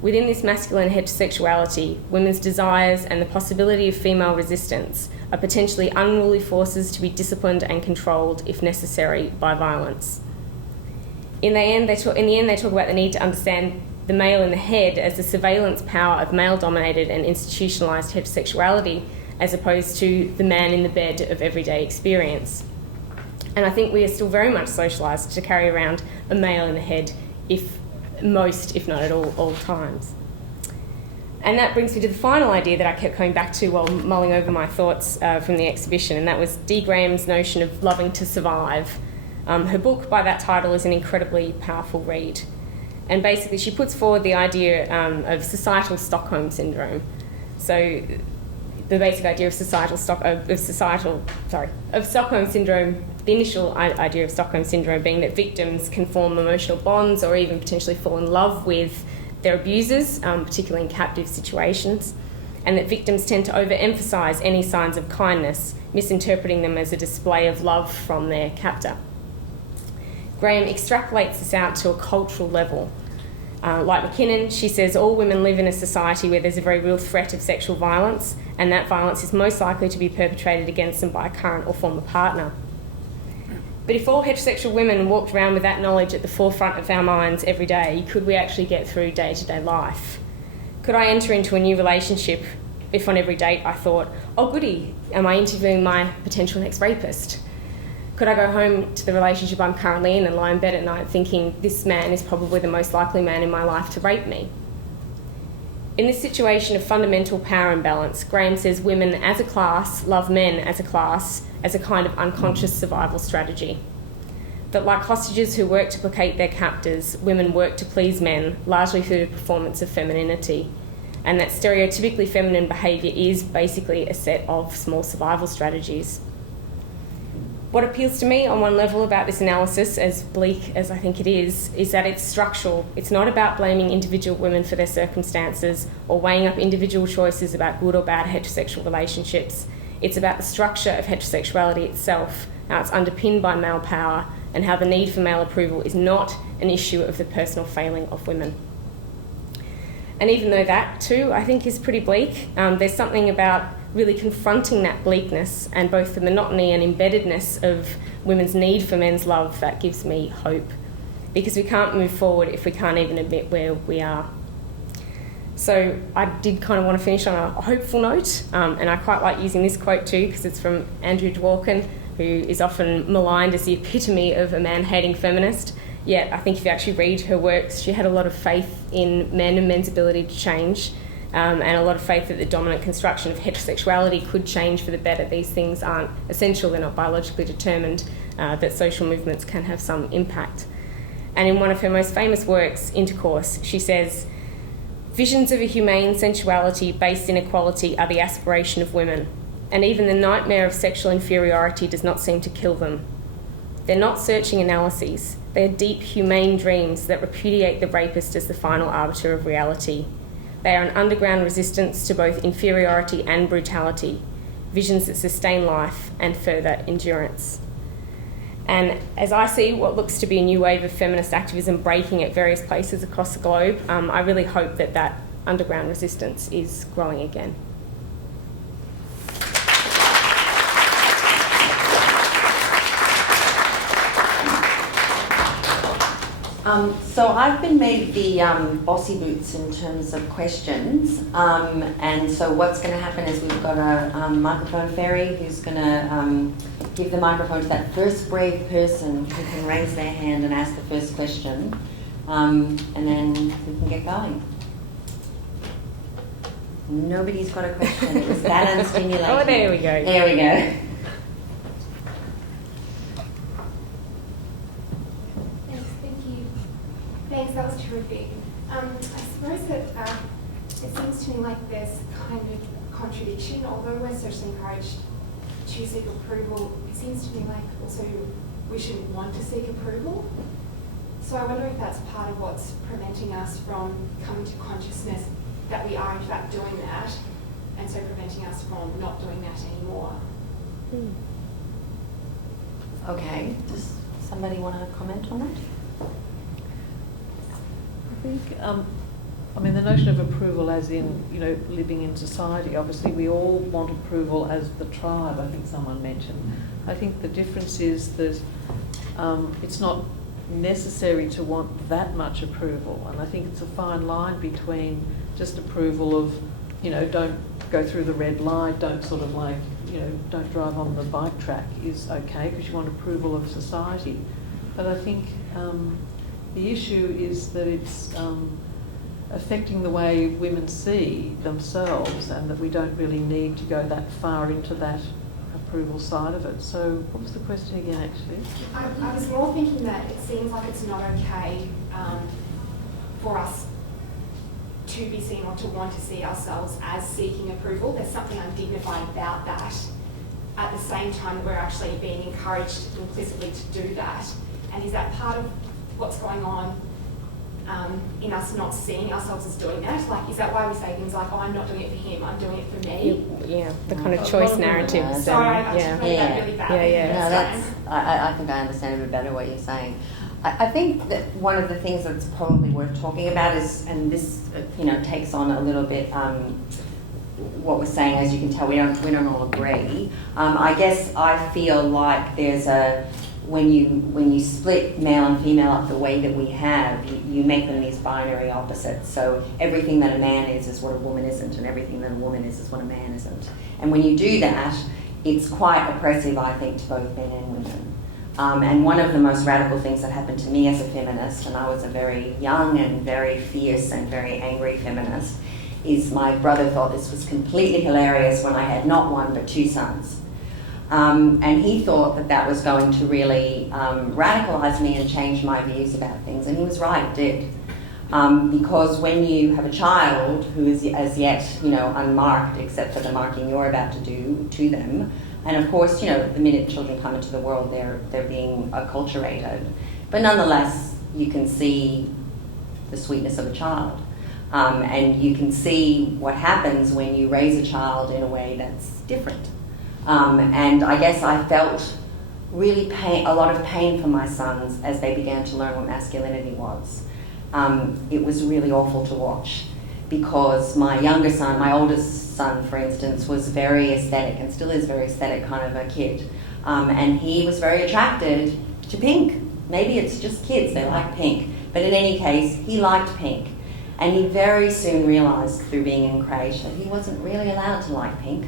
Within this masculine heterosexuality, women's desires and the possibility of female resistance are potentially unruly forces to be disciplined and controlled, if necessary, by violence. In the end, they talk about the need to understand the male in the head as the surveillance power of male-dominated and institutionalised heterosexuality, as opposed to the man in the bed of everyday experience. And I think we are still very much socialised to carry around a male in the head, if not at all times. And that brings me to the final idea that I kept coming back to while mulling over my thoughts from the exhibition, and that was Dee Graham's notion of loving to survive. Her book, by that title, is an incredibly powerful read. And basically she puts forward the idea of societal Stockholm syndrome. So the basic idea of of Stockholm syndrome, the initial idea of Stockholm syndrome being that victims can form emotional bonds or even potentially fall in love with their abusers, particularly in captive situations, and that victims tend to overemphasise any signs of kindness, misinterpreting them as a display of love from their captor. Graham extrapolates this out to a cultural level. Like McKinnon, she says all women live in a society where there's a very real threat of sexual violence, and that violence is most likely to be perpetrated against them by a current or former partner. But if all heterosexual women walked around with that knowledge at the forefront of our minds every day, could we actually get through day-to-day life? Could I enter into a new relationship if on every date I thought, oh goody, am I interviewing my potential next rapist? Could I go home to the relationship I'm currently in and lie in bed at night thinking this man is probably the most likely man in my life to rape me? In this situation of fundamental power imbalance, Graham says women as a class love men as a class as a kind of unconscious survival strategy. That like hostages who work to placate their captors, women work to please men, largely through the performance of femininity, and that stereotypically feminine behaviour is basically a set of small survival strategies. What appeals to me on one level about this analysis, as bleak as I think it is that it's structural. It's not about blaming individual women for their circumstances or weighing up individual choices about good or bad heterosexual relationships. It's about the structure of heterosexuality itself, how it's underpinned by male power, and how the need for male approval is not an issue of the personal failing of women. And even though that too, I think, is pretty bleak, there's something about really confronting that bleakness and both the monotony and embeddedness of women's need for men's love that gives me hope, because we can't move forward if we can't even admit where we are. So I did kind of want to finish on a hopeful note, and I quite like using this quote too because it's from Andrew Dworkin, who is often maligned as the epitome of a man-hating feminist. Yet I think if you actually read her works, she had a lot of faith in men and men's ability to change, and a lot of faith that the dominant construction of heterosexuality could change for the better. These things aren't essential, they're not biologically determined, that social movements can have some impact. And in one of her most famous works, Intercourse, she says, "Visions of a humane sensuality based in equality are the aspiration of women, and even the nightmare of sexual inferiority does not seem to kill them. They're not searching analyses, they're deep humane dreams that repudiate the rapist as the final arbiter of reality. They are an underground resistance to both inferiority and brutality, visions that sustain life and further endurance." And as I see what looks to be a new wave of feminist activism breaking at various places across the globe, I really hope that that underground resistance is growing again. So I've been made the bossy boots in terms of questions, and so what's going to happen is we've got a microphone fairy who's going to give the microphone to that first brave person who can raise their hand and ask the first question, and then we can get going. Nobody's got a question. It was that unstimulating. Oh, there we go. There we go. Thanks, that was terrific. I suppose that it seems to me like there's kind of contradiction. Although we're socially encouraged to seek approval, it seems to me like also we shouldn't want to seek approval. So I wonder if that's part of what's preventing us from coming to consciousness that we are in fact doing that, and so preventing us from not doing that anymore. Okay, does somebody want to comment on that? I think, the notion of approval as in, living in society, obviously we all want approval as the tribe, I think someone mentioned. I think the difference is that it's not necessary to want that much approval, and I think it's a fine line between just approval of, don't go through the red light, don't don't drive on the bike track is okay because you want approval of society. But I think the issue is that it's affecting the way women see themselves, and that we don't really need to go that far into that approval side of it. So what was the question again, actually? I was more thinking that it seems like it's not okay for us to be seen or to want to see ourselves as seeking approval. There's something undignified about that. At the same time, we're actually being encouraged implicitly to do that. And is that part of what's going on in us not seeing ourselves as doing that? Like, is that why we say things like, "Oh, I'm not doing it for him, I'm doing it for me"? Yeah, the kind of choice narratives. Sorry, I articulated that really badly. No, that's. I think I understand a bit better what you're saying. I think that one of the things that's probably worth talking about is, and this takes on a little bit what we're saying. As you can tell, we don't all agree. I guess I feel like there's when you split male and female up the way that we have, you make them these binary opposites. So everything that a man is what a woman isn't, and everything that a woman is what a man isn't. And when you do that, it's quite oppressive, I think, to both men and women. And one of the most radical things that happened to me as a feminist, and I was a very young and very fierce and very angry feminist, is my brother thought this was completely hilarious when I had not one but two sons. And he thought that was going to really radicalise me and change my views about things. And he was right, it did. Because when you have a child who is as yet, unmarked, except for the marking you're about to do to them, and of course, the minute children come into the world, they're being acculturated. But nonetheless, you can see the sweetness of a child. And you can see what happens when you raise a child in a way that's different. And I guess I felt really a lot of pain for my sons as they began to learn what masculinity was. It was really awful to watch, because my youngest son, my oldest son, for instance, was very aesthetic and still is very aesthetic kind of a kid. And he was very attracted to pink. Maybe it's just kids, they like pink. But in any case, he liked pink. And he very soon realised through being in crèche that he wasn't really allowed to like pink.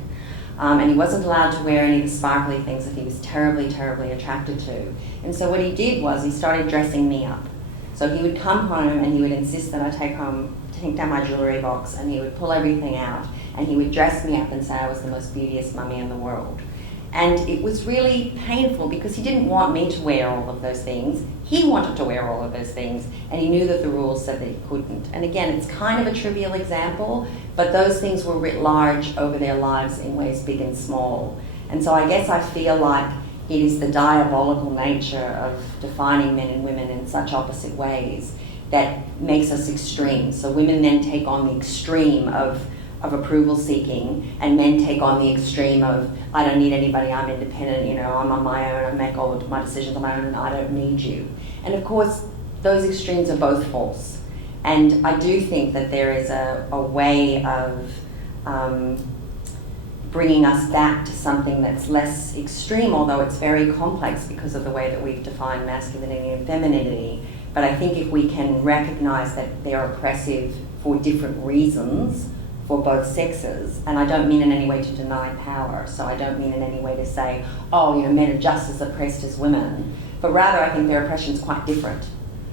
And he wasn't allowed to wear any of the sparkly things that he was terribly, terribly attracted to. And so what he did was he started dressing me up. So he would come home and he would insist that I take down my jewellery box, and he would pull everything out and he would dress me up and say I was the most beauteous mummy in the world. And it was really painful because he didn't want me to wear all of those things. He wanted to wear all of those things, and he knew that the rules said that he couldn't. And again, it's kind of a trivial example, but those things were writ large over their lives in ways big and small. And so I guess I feel like it is the diabolical nature of defining men and women in such opposite ways that makes us extreme. So women then take on the extreme of approval seeking, and men take on the extreme of I don't need anybody, I'm independent, I'm on my own, I make all of my decisions on my own, and I don't need you. And of course, those extremes are both false. And I do think that there is a way of bringing us back to something that's less extreme, although it's very complex because of the way that we've defined masculinity and femininity. But I think if we can recognise that they're oppressive for different reasons for both sexes, and I don't mean in any way to deny power, so I don't mean in any way to say, men are just as oppressed as women, but rather I think their oppression is quite different.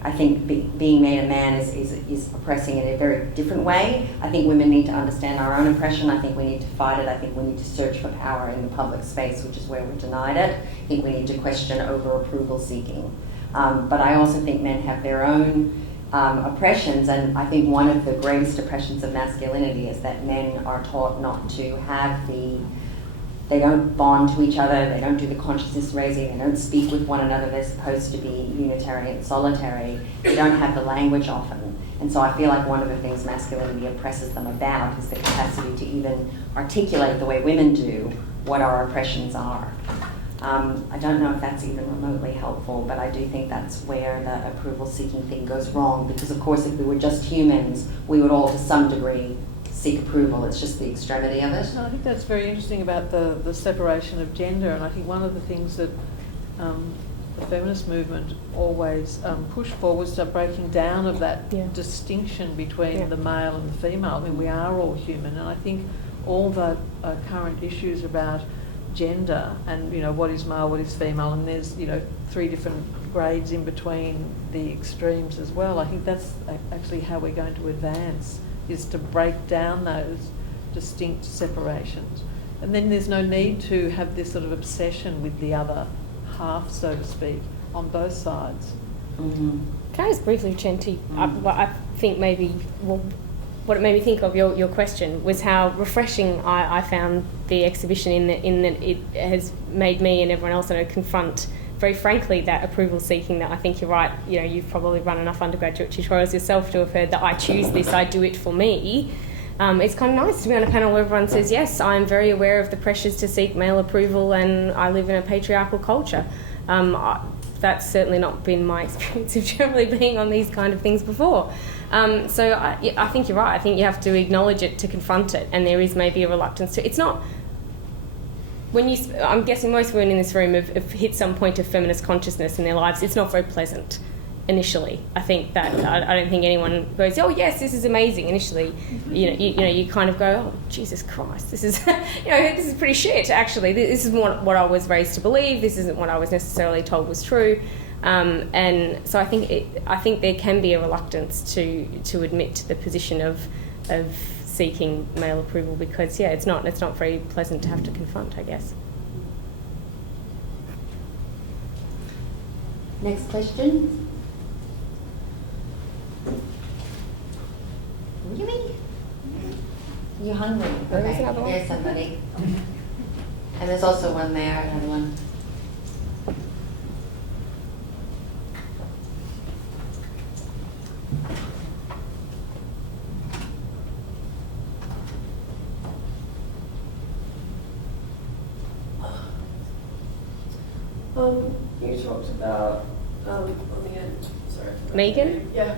I think being made a man is oppressing in a very different way. I think women need to understand our own oppression. I think we need to fight it. I think we need to search for power in the public space, which is where we're denied it. I think we need to question over approval seeking. But I also think men have their own oppressions, and I think one of the greatest oppressions of masculinity is that men are taught not to have they don't bond to each other, they don't do the consciousness raising, they don't speak with one another, they're supposed to be unitary and solitary, they don't have the language often. And so I feel like one of the things masculinity oppresses them about is the capacity to even articulate the way women do what our oppressions are. I don't know if that's even remotely helpful, but I do think that's where the approval-seeking thing goes wrong, because of course if we were just humans, we would all to some degree seek approval. It's just the extremity of it. I think that's very interesting about the separation of gender, and I think one of the things that the feminist movement always pushed for was the breaking down of that distinction between the male and the female. I mean, we are all human, and I think all the current issues about gender and what is male, what is female, and there's 3 different grades in between the extremes as well. I think that's actually how we're going to advance, is to break down those distinct separations, and then there's no need to have this sort of obsession with the other half, so to speak, on both sides. Mm-hmm. Can I just briefly, Chanty, I think maybe what it made me think of your question was how refreshing I found the exhibition in that it has made me and everyone else confront very frankly that approval seeking that I think you're right, you've probably run enough undergraduate tutorials yourself to have heard that I choose this, I do it for me. It's kind of nice to be on a panel where everyone says, yes, I'm very aware of the pressures to seek male approval and I live in a patriarchal culture. That's certainly not been my experience of generally being on these kind of things before. So I think you're right. I think you have to acknowledge it to confront it, and there is maybe a reluctance to. It's not. I'm guessing most women in this room have hit some point of feminist consciousness in their lives. It's not very pleasant initially. I think that I don't think anyone goes, oh yes, this is amazing. Initially, you kind of go, oh Jesus Christ, this is this is pretty shit. Actually, this is what I was raised to believe. This isn't what I was necessarily told was true. And so I think there can be a reluctance to admit to the position of seeking male approval, because it's not very pleasant to have to confront, I guess. Next question. Really? You're hungry? There's another one. There's somebody. And there's also one there, another one. You talked about on the end. Sorry. Meagan? Yeah.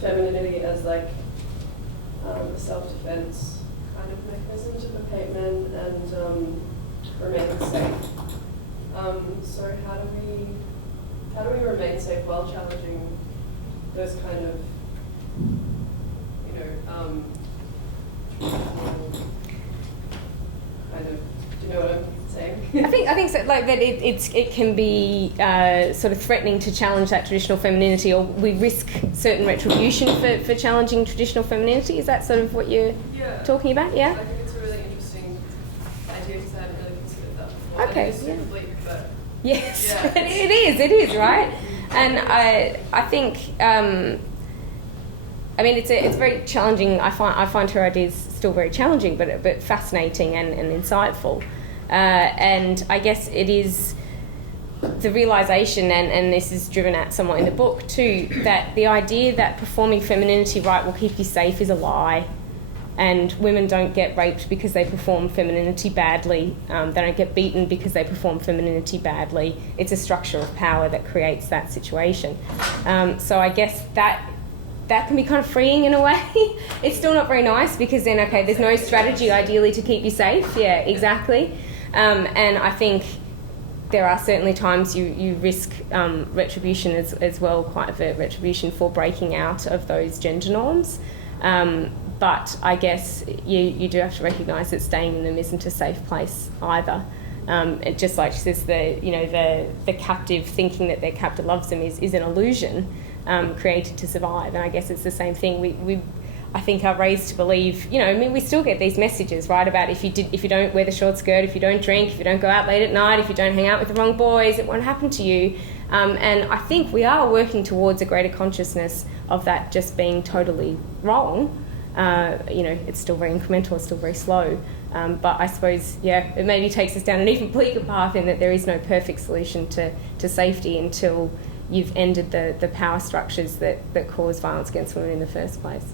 Femininity as like a self-defense kind of mechanism to protect men and remain safe. So how do we remain safe while challenging those kind of kind you know what I'm saying. I think so. Like that, it can be sort of threatening to challenge that traditional femininity, or we risk certain retribution for challenging traditional femininity. Is that sort of what you're talking about? Yeah. I think it's a really interesting idea because I hadn't really considered that before. Okay. I think it's super bleak, but yes, yeah. it is, right? And I think. I mean, it's very challenging. I find her ideas still very challenging, but fascinating and insightful. And I guess it is the realisation, and this is driven at somewhat in the book too, that the idea that performing femininity right will keep you safe is a lie. And women don't get raped because they perform femininity badly. They don't get beaten because they perform femininity badly. It's a structure of power that creates that situation. So I guess that can be kind of freeing in a way. It's still not very nice because then, okay, there's no strategy ideally to keep you safe. Yeah, exactly. And I think there are certainly times you risk retribution as well, quite overt retribution for breaking out of those gender norms. But I guess you do have to recognise that staying in them isn't a safe place either. And just like she says, the captive thinking that their captor loves them is an illusion created to survive. And I guess it's the same thing. We I think are raised to believe, we still get these messages, right, about if you don't wear the short skirt, if you don't drink, if you don't go out late at night, if you don't hang out with the wrong boys, it won't happen to you. And I think we are working towards a greater consciousness of that just being totally wrong. It's still very incremental, it's still very slow. But I suppose, it maybe takes us down an even bleaker path in that there is no perfect solution to safety until you've ended the power structures that cause violence against women in the first place.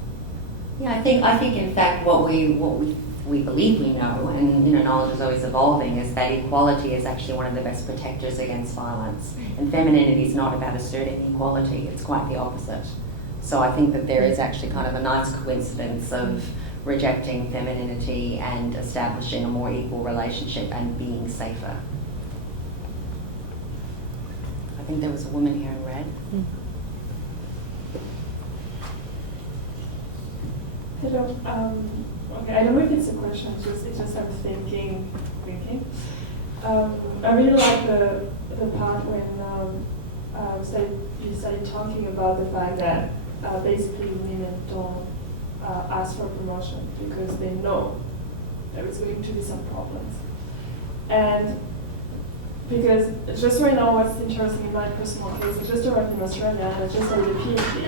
Yeah, I think in fact what we believe we know, and knowledge is always evolving, is that equality is actually one of the best protectors against violence. And femininity is not about asserting equality; it's quite the opposite. So I think that there is actually kind of a nice coincidence of rejecting femininity and establishing a more equal relationship and being safer. I think there was a woman here in red. Hello. Okay, I don't know if it's a question. It's just I'm thinking. I really like the part when you started talking about the fact that basically women don't ask for promotion because they know there is going to be some problems. And because just right now what's interesting in my personal case, I just arrived in Australia and I just started a PhD.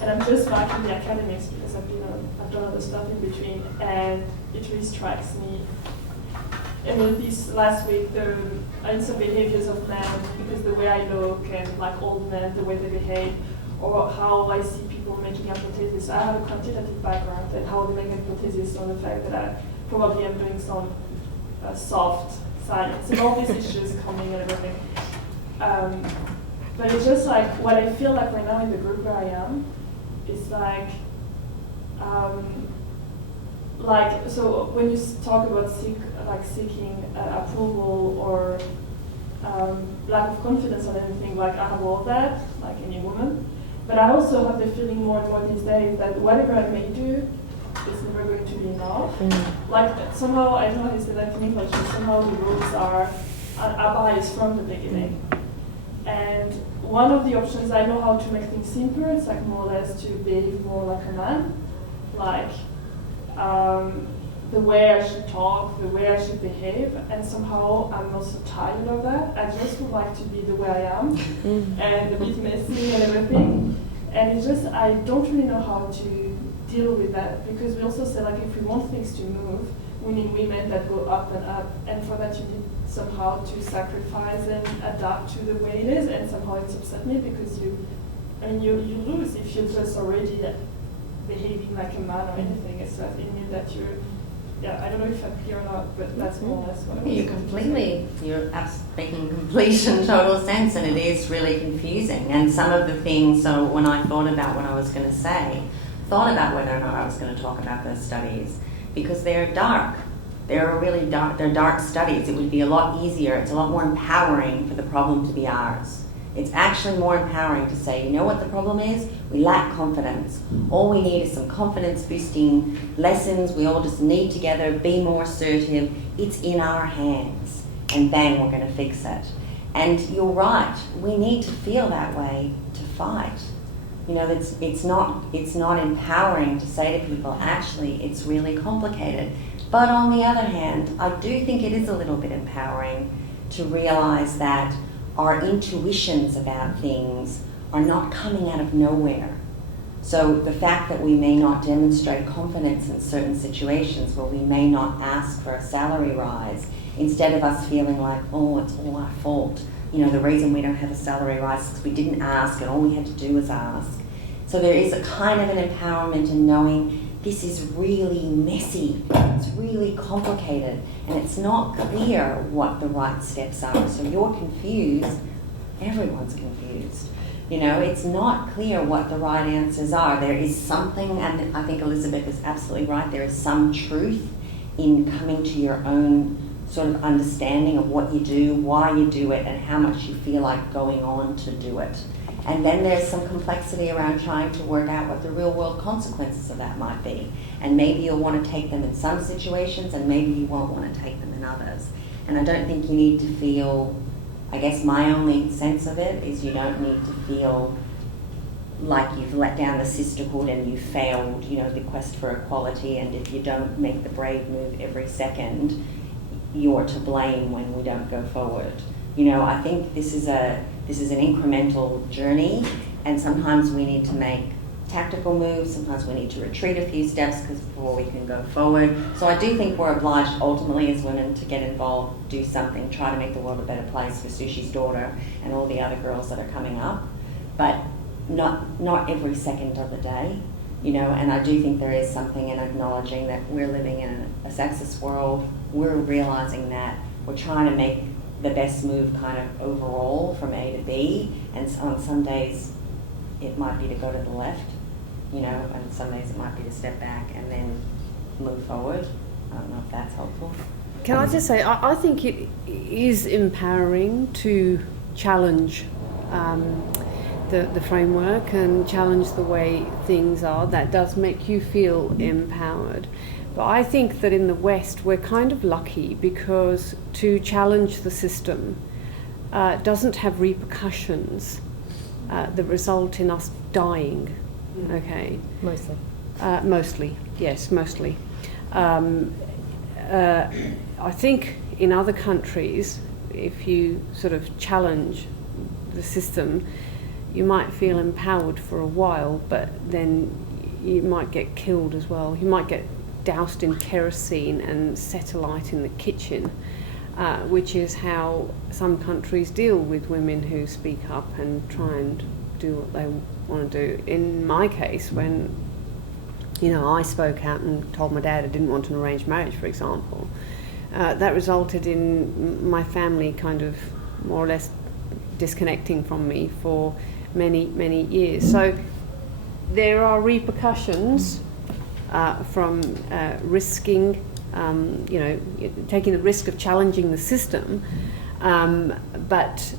And I'm just back in the academics because I've done other stuff in between, and it really strikes me. And then this last week, some behaviors of men, because the way I look and like old men, the way they behave, or how I see people making hypotheses. I have a quantitative background, and how they make hypotheses on the fact that I probably am doing some soft science, and all these issues coming and everything. But it's just like what I feel like right now in the group where I am. It's so when you talk about seeking approval or lack of confidence on anything, like I have all that, like any woman, but I also have the feeling more and more these days that whatever I may do, it's never going to be enough. Like somehow, I don't know how to say that in English, but somehow the rules are biased from the beginning. And one of the options, I know how to make things simpler. It's like more or less to behave more like a man, like the way I should talk, the way I should behave, and somehow I'm also tired of that. I just would like to be the way I am, and a bit messy and everything. And it's just, I don't really know how to deal with that, because we also say like if we want things to move, we need women that go up and up, and for that you need somehow to sacrifice and adapt to the way it is, and somehow it's upset me because you lose if you're just already behaving like a man or anything. It's like in you that I don't know if I'm clear or not, but that's more or less what You're making complete and total sense, and it is really confusing. And some of the things, so when I thought about what I was going to say, thought about whether or not I was going to talk about those studies, because they're dark. They're dark studies. It would be a lot easier, it's a lot more empowering for the problem to be ours. It's actually more empowering to say, you know what the problem is? We lack confidence. All we need is some confidence boosting lessons we all just need together, be more assertive, it's in our hands, and bang, we're going to fix it. And you're right, we need to feel that way to fight. You know, it's not empowering to say to people, actually, it's really complicated. But on the other hand, I do think it is a little bit empowering to realize that our intuitions about things are not coming out of nowhere. So the fact that we may not demonstrate confidence in certain situations where we may not ask for a salary rise, instead of us feeling like, oh, it's all our fault. You know, the reason we don't have a salary rise is because we didn't ask and all we had to do was ask. So there is a kind of an empowerment in knowing this is really messy, it's really complicated, and it's not clear what the right steps are. So you're confused, everyone's confused. You know, it's not clear what the right answers are. There is something, and I think Elizabeth is absolutely right, there is some truth in coming to your own sort of understanding of what you do, why you do it, and how much you feel like going on to do it. And then there's some complexity around trying to work out what the real world consequences of that might be. And maybe you'll want to take them in some situations, and maybe you won't want to take them in others. And I don't think you need to feel, I guess my only sense of it is you don't need to feel like you've let down the sisterhood and you've failed, you know, the quest for equality, and if you don't make the brave move every second, you're to blame when we don't go forward. You know, I think this is an incremental journey, and sometimes we need to make tactical moves, sometimes we need to retreat a few steps before we can go forward. So I do think we're obliged ultimately as women to get involved, do something, try to make the world a better place for Sushi's daughter and all the other girls that are coming up, but not every second of the day, you know. And I do think there is something in acknowledging that we're living in a sexist world, we're realizing that we're trying to make the best move kind of overall from A to B, and so on some days it might be to go to the left, you know, and some days it might be to step back and then move forward. I don't know if that's helpful. Can I just say, I think it is empowering to challenge the framework and challenge the way things are. That does make you feel empowered. But I think that in the West we're kind of lucky, because to challenge the system doesn't have repercussions that result in us dying. Okay. Mostly. Mostly, yes, mostly. I think in other countries, if you sort of challenge the system, you might feel empowered for a while, but then you might get killed as well. You might get doused in kerosene and set alight in the kitchen, which is how some countries deal with women who speak up and try and do what they want to do. In my case, when I spoke out and told my dad I didn't want an arranged marriage, for example, that resulted in my family kind of more or less disconnecting from me for many, many years. So there are repercussions from risking, taking the risk of challenging the system. But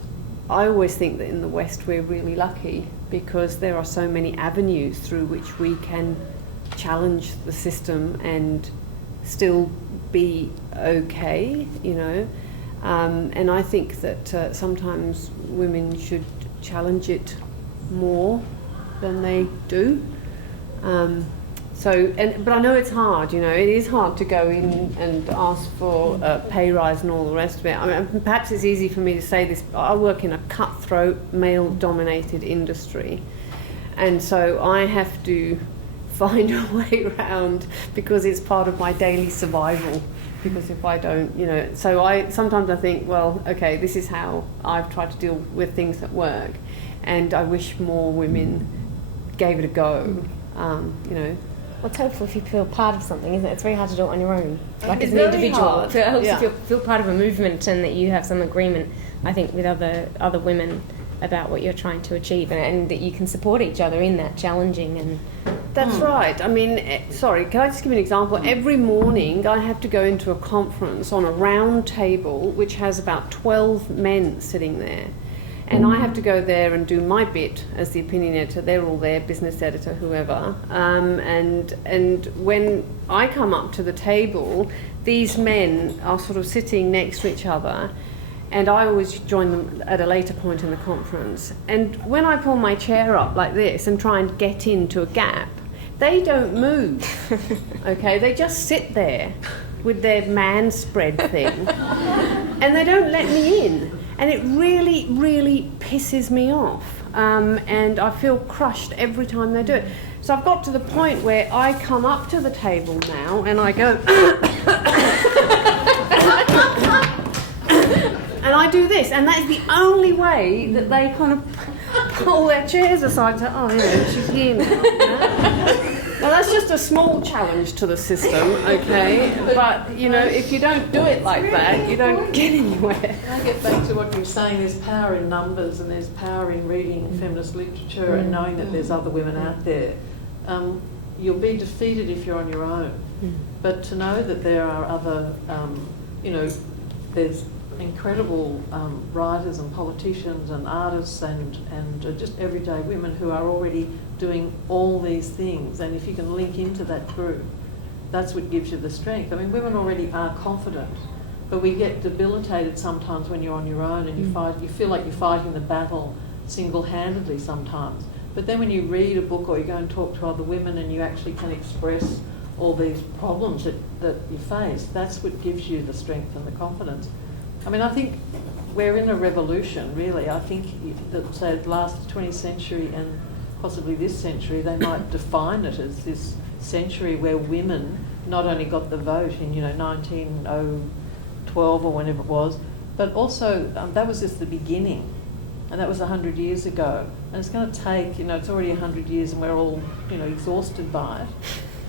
I always think that in the West we're really lucky, because there are so many avenues through which we can challenge the system and still be okay, and I think that sometimes women should challenge it more than they do. But I know it's hard, it is hard to go in and ask for a pay rise and all the rest of it. I mean, perhaps it's easy for me to say this, but I work in a cutthroat, male-dominated industry, and so I have to find a way around, because it's part of my daily survival. Because if I don't, so sometimes I think, well, okay, this is how I've tried to deal with things at work, and I wish more women gave it a go, Well, it's helpful if you feel part of something, isn't it? It's very hard to do it on your own, like as It's an very individual. hard. It helps Yeah. you feel part of a movement, and that you have some agreement, I think, with other women about what you're trying to achieve, and that you can support each other in that challenging. And That's right. I mean, sorry, can I just give you an example? Every morning I have to go into a conference on a round table which has about 12 men sitting there. And I have to go there and do my bit as the opinion editor. They're all there, business editor, whoever. And when I come up to the table, these men are sort of sitting next to each other, and I always join them at a later point in the conference. And when I pull my chair up like this and try and get into a gap, they don't move, okay? They just sit there with their man spread thing, and they don't let me in. And it really, really pisses me off. And I feel crushed every time they do it. So I've got to the point where I come up to the table now and I go, and I do this, and that is the only way that they kind of pull their chairs aside and say, oh yeah, she's here now. You know? Now that's just a small challenge to the system, okay? But, you know, if you don't do it like that, you don't get anywhere. Can I get back to what you were saying? There's power in numbers, and there's power in reading feminist literature and knowing that there's other women out there. You'll be defeated if you're on your own. But to know that there are other, you know, there's incredible writers and politicians and artists and just everyday women who are already doing all these things, and if you can link into that group, that's what gives you the strength. I mean, women already are confident, but we get debilitated sometimes when you're on your own and you feel like you're fighting the battle single-handedly sometimes. But then when you read a book or you go and talk to other women and you actually can express all these problems that you face, that's what gives you the strength and the confidence. I mean, I think we're in a revolution, really. I think that, say, the last 20th century and possibly this century, they might define it as this century where women not only got the vote in, you know, 1912 or whenever it was, but also that was just the beginning, and that was 100 years ago. And it's going to take, you know, it's already 100 years and we're all, you know, exhausted by it.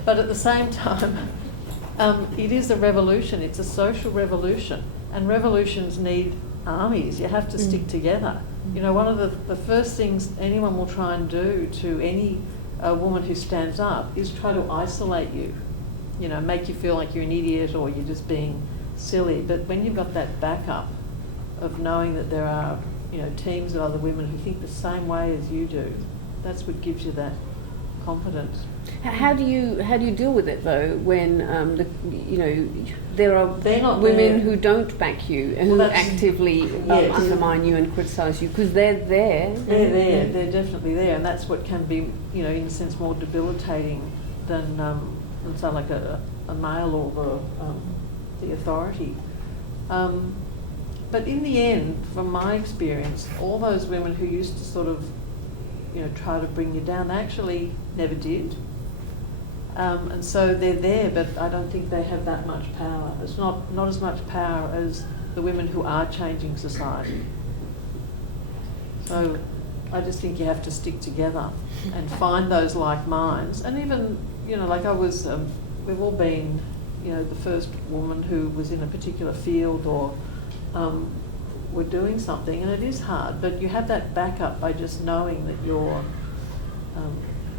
But at the same time, it is a revolution. It's a social revolution, and revolutions need armies. You have to stick together. You know, one of the first things anyone will try and do to any woman who stands up is try to isolate you, you know, make you feel like you're an idiot or you're just being silly. But when you've got that backup of knowing that there are, you know, teams of other women who think the same way as you do, that's what gives you that confidence. How do you deal with it though when you know there are women there who don't back you and who actively undermine you and criticise you, because they're there. They're definitely there, and that's what can be, you know, in a sense more debilitating than say like a male or the authority. But in the end, from my experience, all those women who used to sort of, you know, try to bring you down, they actually never did. And so they're there, but I don't think they have that much power. It's not as much power as the women who are changing society. So I just think you have to stick together and find those like minds. And even, you know, like I was, we've all been, you know, the first woman who was in a particular field or were doing something, and it is hard, but you have that backup by just knowing that you're,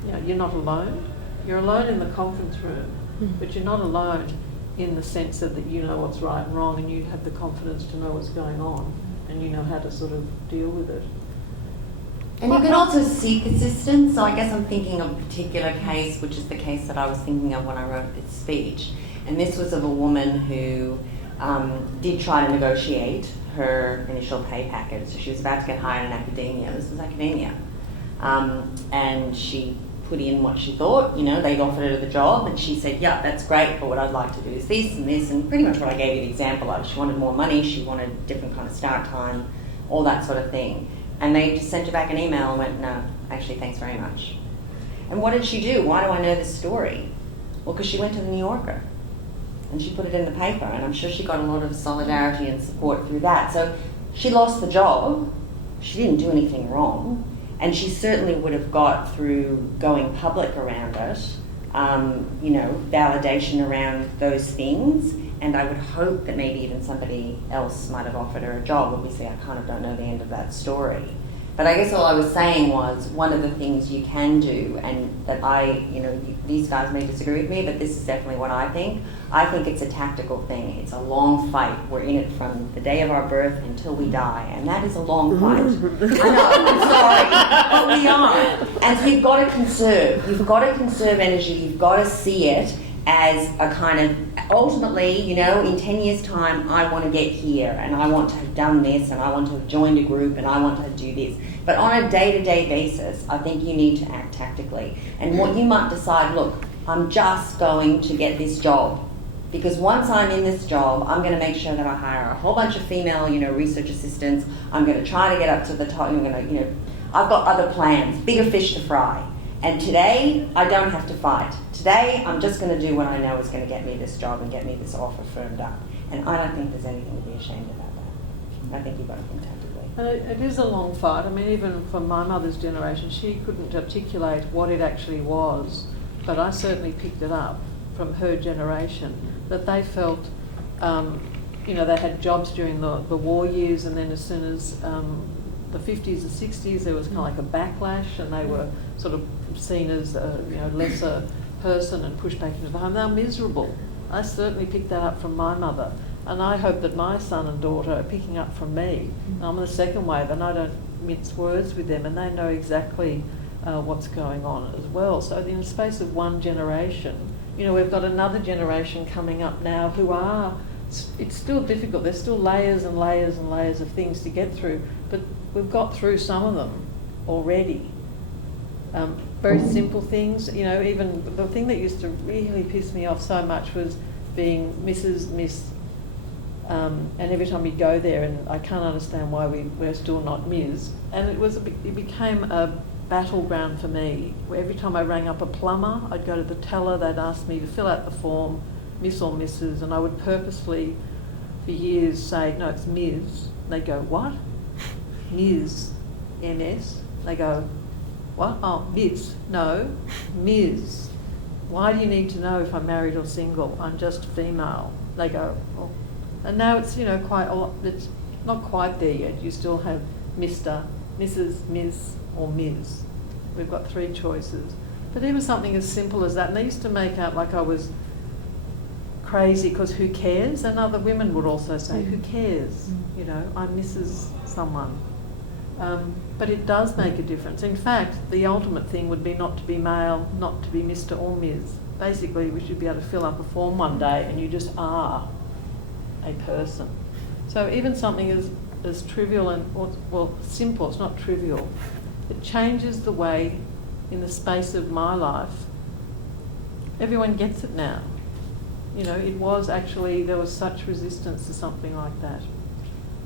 you know, you're not alone. You're alone in the conference room, but you're not alone in the sense that you know what's right and wrong, and you have the confidence to know what's going on, and you know how to sort of deal with it. And you can also seek assistance. So I guess I'm thinking of a particular case, which is the case that I was thinking of when I wrote this speech. And this was of a woman who did try to negotiate her initial pay package. So she was about to get hired in academia. This was academia. And she put in what she thought, you know, they'd offered her the job, and she said, yeah, that's great, but what I'd like to do is this and this, and pretty much what I gave you the example of. She wanted more money, she wanted a different kind of start time, all that sort of thing. And they just sent her back an email and went, no, actually, thanks very much. And what did she do? Why do I know this story? Well, because she went to the New Yorker, and she put it in the paper, and I'm sure she got a lot of solidarity and support through that. So she lost the job, she didn't do anything wrong, and she certainly would have got, through going public around it, you know, validation around those things. And I would hope that maybe even somebody else might have offered her a job. Obviously, I kind of don't know the end of that story. But I guess all I was saying was one of the things you can do, and that these guys may disagree with me, but this is definitely what I think. I think it's a tactical thing. It's a long fight. We're in it from the day of our birth until we die, and that is a long fight. I know, I'm sorry, but we are. And so you've got to conserve. You've got to conserve energy. You've got to see it as a kind of, ultimately, in 10 years' time, I want to get here, and I want to have done this, and I want to have joined a group, and I want to do this. But on a day-to-day basis, I think you need to act tactically. And what you might decide, look, I'm just going to get this job. Because once I'm in this job, I'm going to make sure that I hire a whole bunch of female, research assistants. I'm going to try to get up to the top. I'm going to, I've got other plans, bigger fish to fry. And today, I don't have to fight. Today, I'm just going to do what I know is going to get me this job and get me this offer firmed up. And I don't think there's anything to be ashamed about that. I think you've got to think tactically. It is a long fight. I mean, even for my mother's generation, she couldn't articulate what it actually was, but I certainly picked it up from her generation, that they felt, they had jobs during the war years, and then as soon as the 50s and 60s, there was kind of like a backlash, and they were sort of seen as a lesser person and pushed back into the home. They were miserable. I certainly picked that up from my mother, and I hope that my son and daughter are picking up from me. And I'm the second wave, and I don't mince words with them, and they know exactly what's going on as well. So in the space of one generation, we've got another generation coming up now who are, it's still difficult. There's still layers and layers and layers of things to get through, but we've got through some of them already. Very simple things, even the thing that used to really piss me off so much was being Mrs., Miss, and every time you go there, and I can't understand why we're still not Ms. And it became a battleground for me. Every time I rang up a plumber, I'd go to the teller, they'd ask me to fill out the form, Miss or Mrs., and I would purposely, for years, say, no, it's Ms. They'd go, what? Ms. MS. They go, what? Oh, Ms. No, Ms. Why do you need to know if I'm married or single? I'm just female. They go, oh. And now it's, quite a lot, it's not quite there yet. You still have Mr., Mrs., Ms. or Ms. We've got 3 choices. But even something as simple as that, and they used to make out like I was crazy because who cares? And other women would also say, who cares? I'm Mrs. someone. But it does make a difference. In fact, the ultimate thing would be not to be male, not to be Mr. or Ms. Basically, we should be able to fill up a form one day and you just are a person. So even something as trivial and, simple, it's not trivial, it changes the way, in the space of my life, everyone gets it now. It was actually, there was such resistance to something like that.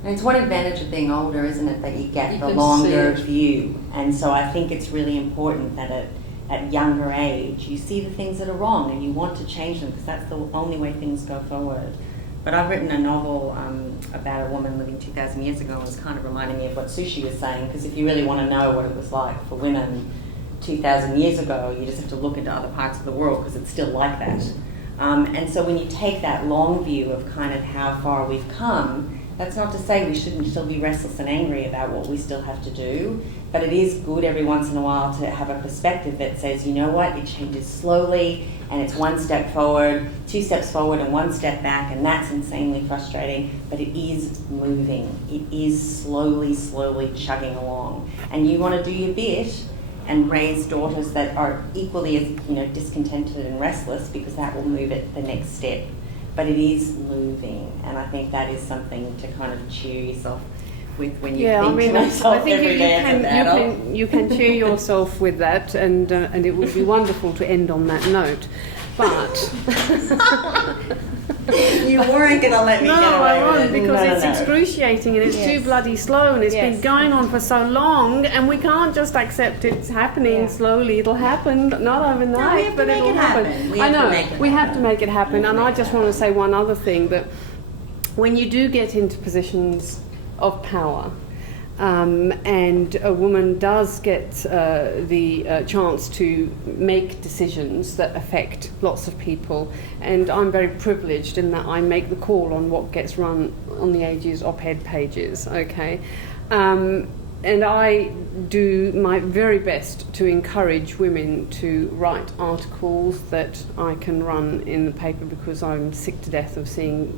And it's one advantage of being older, isn't it, that you get the longer view. And so I think it's really important that at younger age you see the things that are wrong and you want to change them, because that's the only way things go forward. But I've written a novel about a woman living 2,000 years ago, and it's kind of reminding me of what Sushi was saying, because if you really want to know what it was like for women 2,000 years ago, you just have to look into other parts of the world, because it's still like that. And so when you take that long view of kind of how far we've come, that's not to say we shouldn't still be restless and angry about what we still have to do, but it is good every once in a while to have a perspective that says, you know what, it changes slowly, and it's 1 step forward, 2 steps forward, and 1 step back, and that's insanely frustrating, but it is moving. It is slowly chugging along. And you want to do your bit and raise daughters that are equally as discontented and restless, because that will move it the next step. But it is moving, and I think that is something to kind of cheer yourself with when you think to yourself every day as an adult. You can cheer yourself with that, and it would be wonderful to end on that note. But you weren't going to let me get away with it. No, I won't, because No. it's excruciating and it's too bloody slow, and it's been going on for so long, and we can't just accept it's happening slowly. It'll happen, not overnight, but it'll happen. We have to make it happen. And I just want to say one other thing, that when you do get into positions of power, and a woman does get the chance to make decisions that affect lots of people, and I'm very privileged in that I make the call on what gets run on the Age's op-ed pages, okay? I do my very best to encourage women to write articles that I can run in the paper, because I'm sick to death of seeing,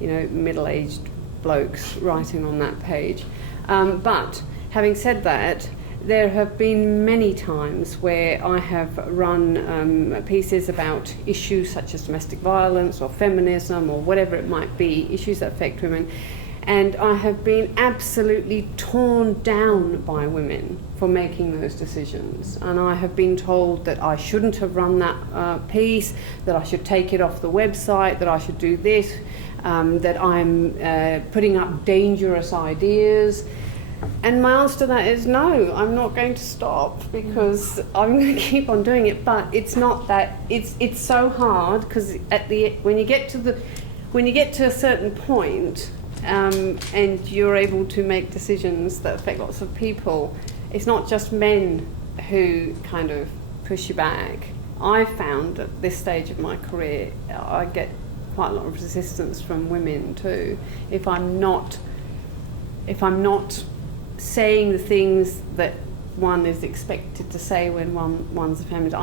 middle-aged blokes writing on that page. But having said that, there have been many times where I have run pieces about issues such as domestic violence or feminism or whatever it might be, issues that affect women, and I have been absolutely torn down by women for making those decisions. And I have been told that I shouldn't have run that piece, that I should take it off the website, that I should do this, that I'm putting up dangerous ideas. And my answer to that is no, I'm not going to stop, because I'm going to keep on doing it. But it's not that, it's so hard, because when you get to a certain point, and you're able to make decisions that affect lots of people, it's not just men who kind of push you back. I found at this stage of my career, I get quite a lot of resistance from women too. If I'm not saying the things that one is expected to say when one's a feminist.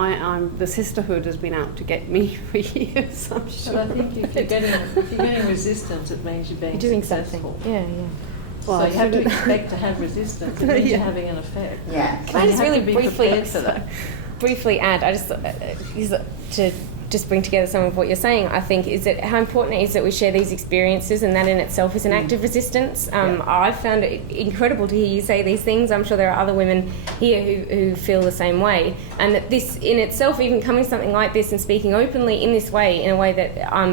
The sisterhood has been out to get me for years, I'm sure. But I think if you're getting resistance, it means you're being doing successful. something. Yeah. Well, so you have to expect to have resistance. It means you're having an effect. Yeah. Can I just really briefly add? I just to just bring together some of what you're saying, I think, is that how important it is that we share these experiences, and that in itself is an act of resistance. I've found it incredible to hear you say these things. I'm sure there are other women here who feel the same way, and that this in itself, even coming to something like this and speaking openly in this way, in a way that I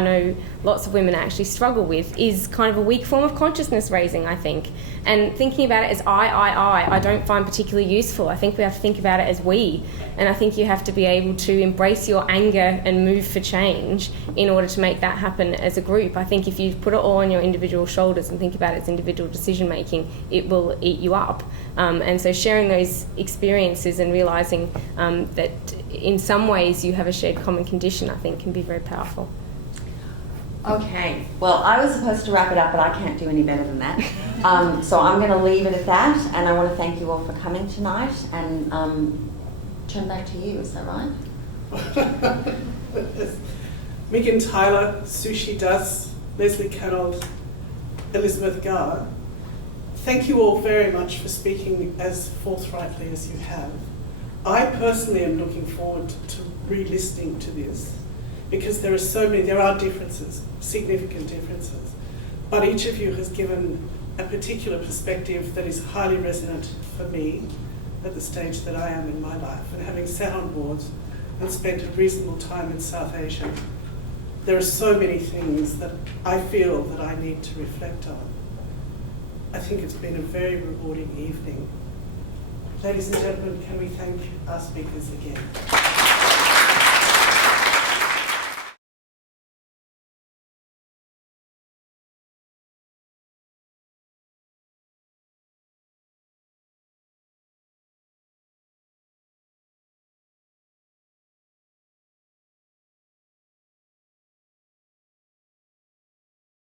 know lots of women actually struggle with, is kind of a weak form of consciousness raising, I think. And thinking about it as I don't find particularly useful. I think we have to think about it as we. And I think you have to be able to embrace your anger and move for change in order to make that happen as a group. I think if you put it all on your individual shoulders and think about it as individual decision making, it will eat you up. And so sharing those experiences and realising that in some ways you have a shared common condition, I think, can be very powerful. Okay, well, I was supposed to wrap it up, but I can't do any better than that. So I'm going to leave it at that, and I want to thank you all for coming tonight, and turn back to you, is that right? Meagan Tyler, Sushi does, Leslie Cannold, Elizabeth Gower, thank you all very much for speaking as forthrightly as you have. I personally am looking forward to re-listening to this, because there are differences, significant differences, but each of you has given a particular perspective that is highly resonant for me at the stage that I am in my life. And having sat on boards and spent a reasonable time in South Asia, there are so many things that I feel that I need to reflect on. I think it's been a very rewarding evening. Ladies and gentlemen, can we thank our speakers again?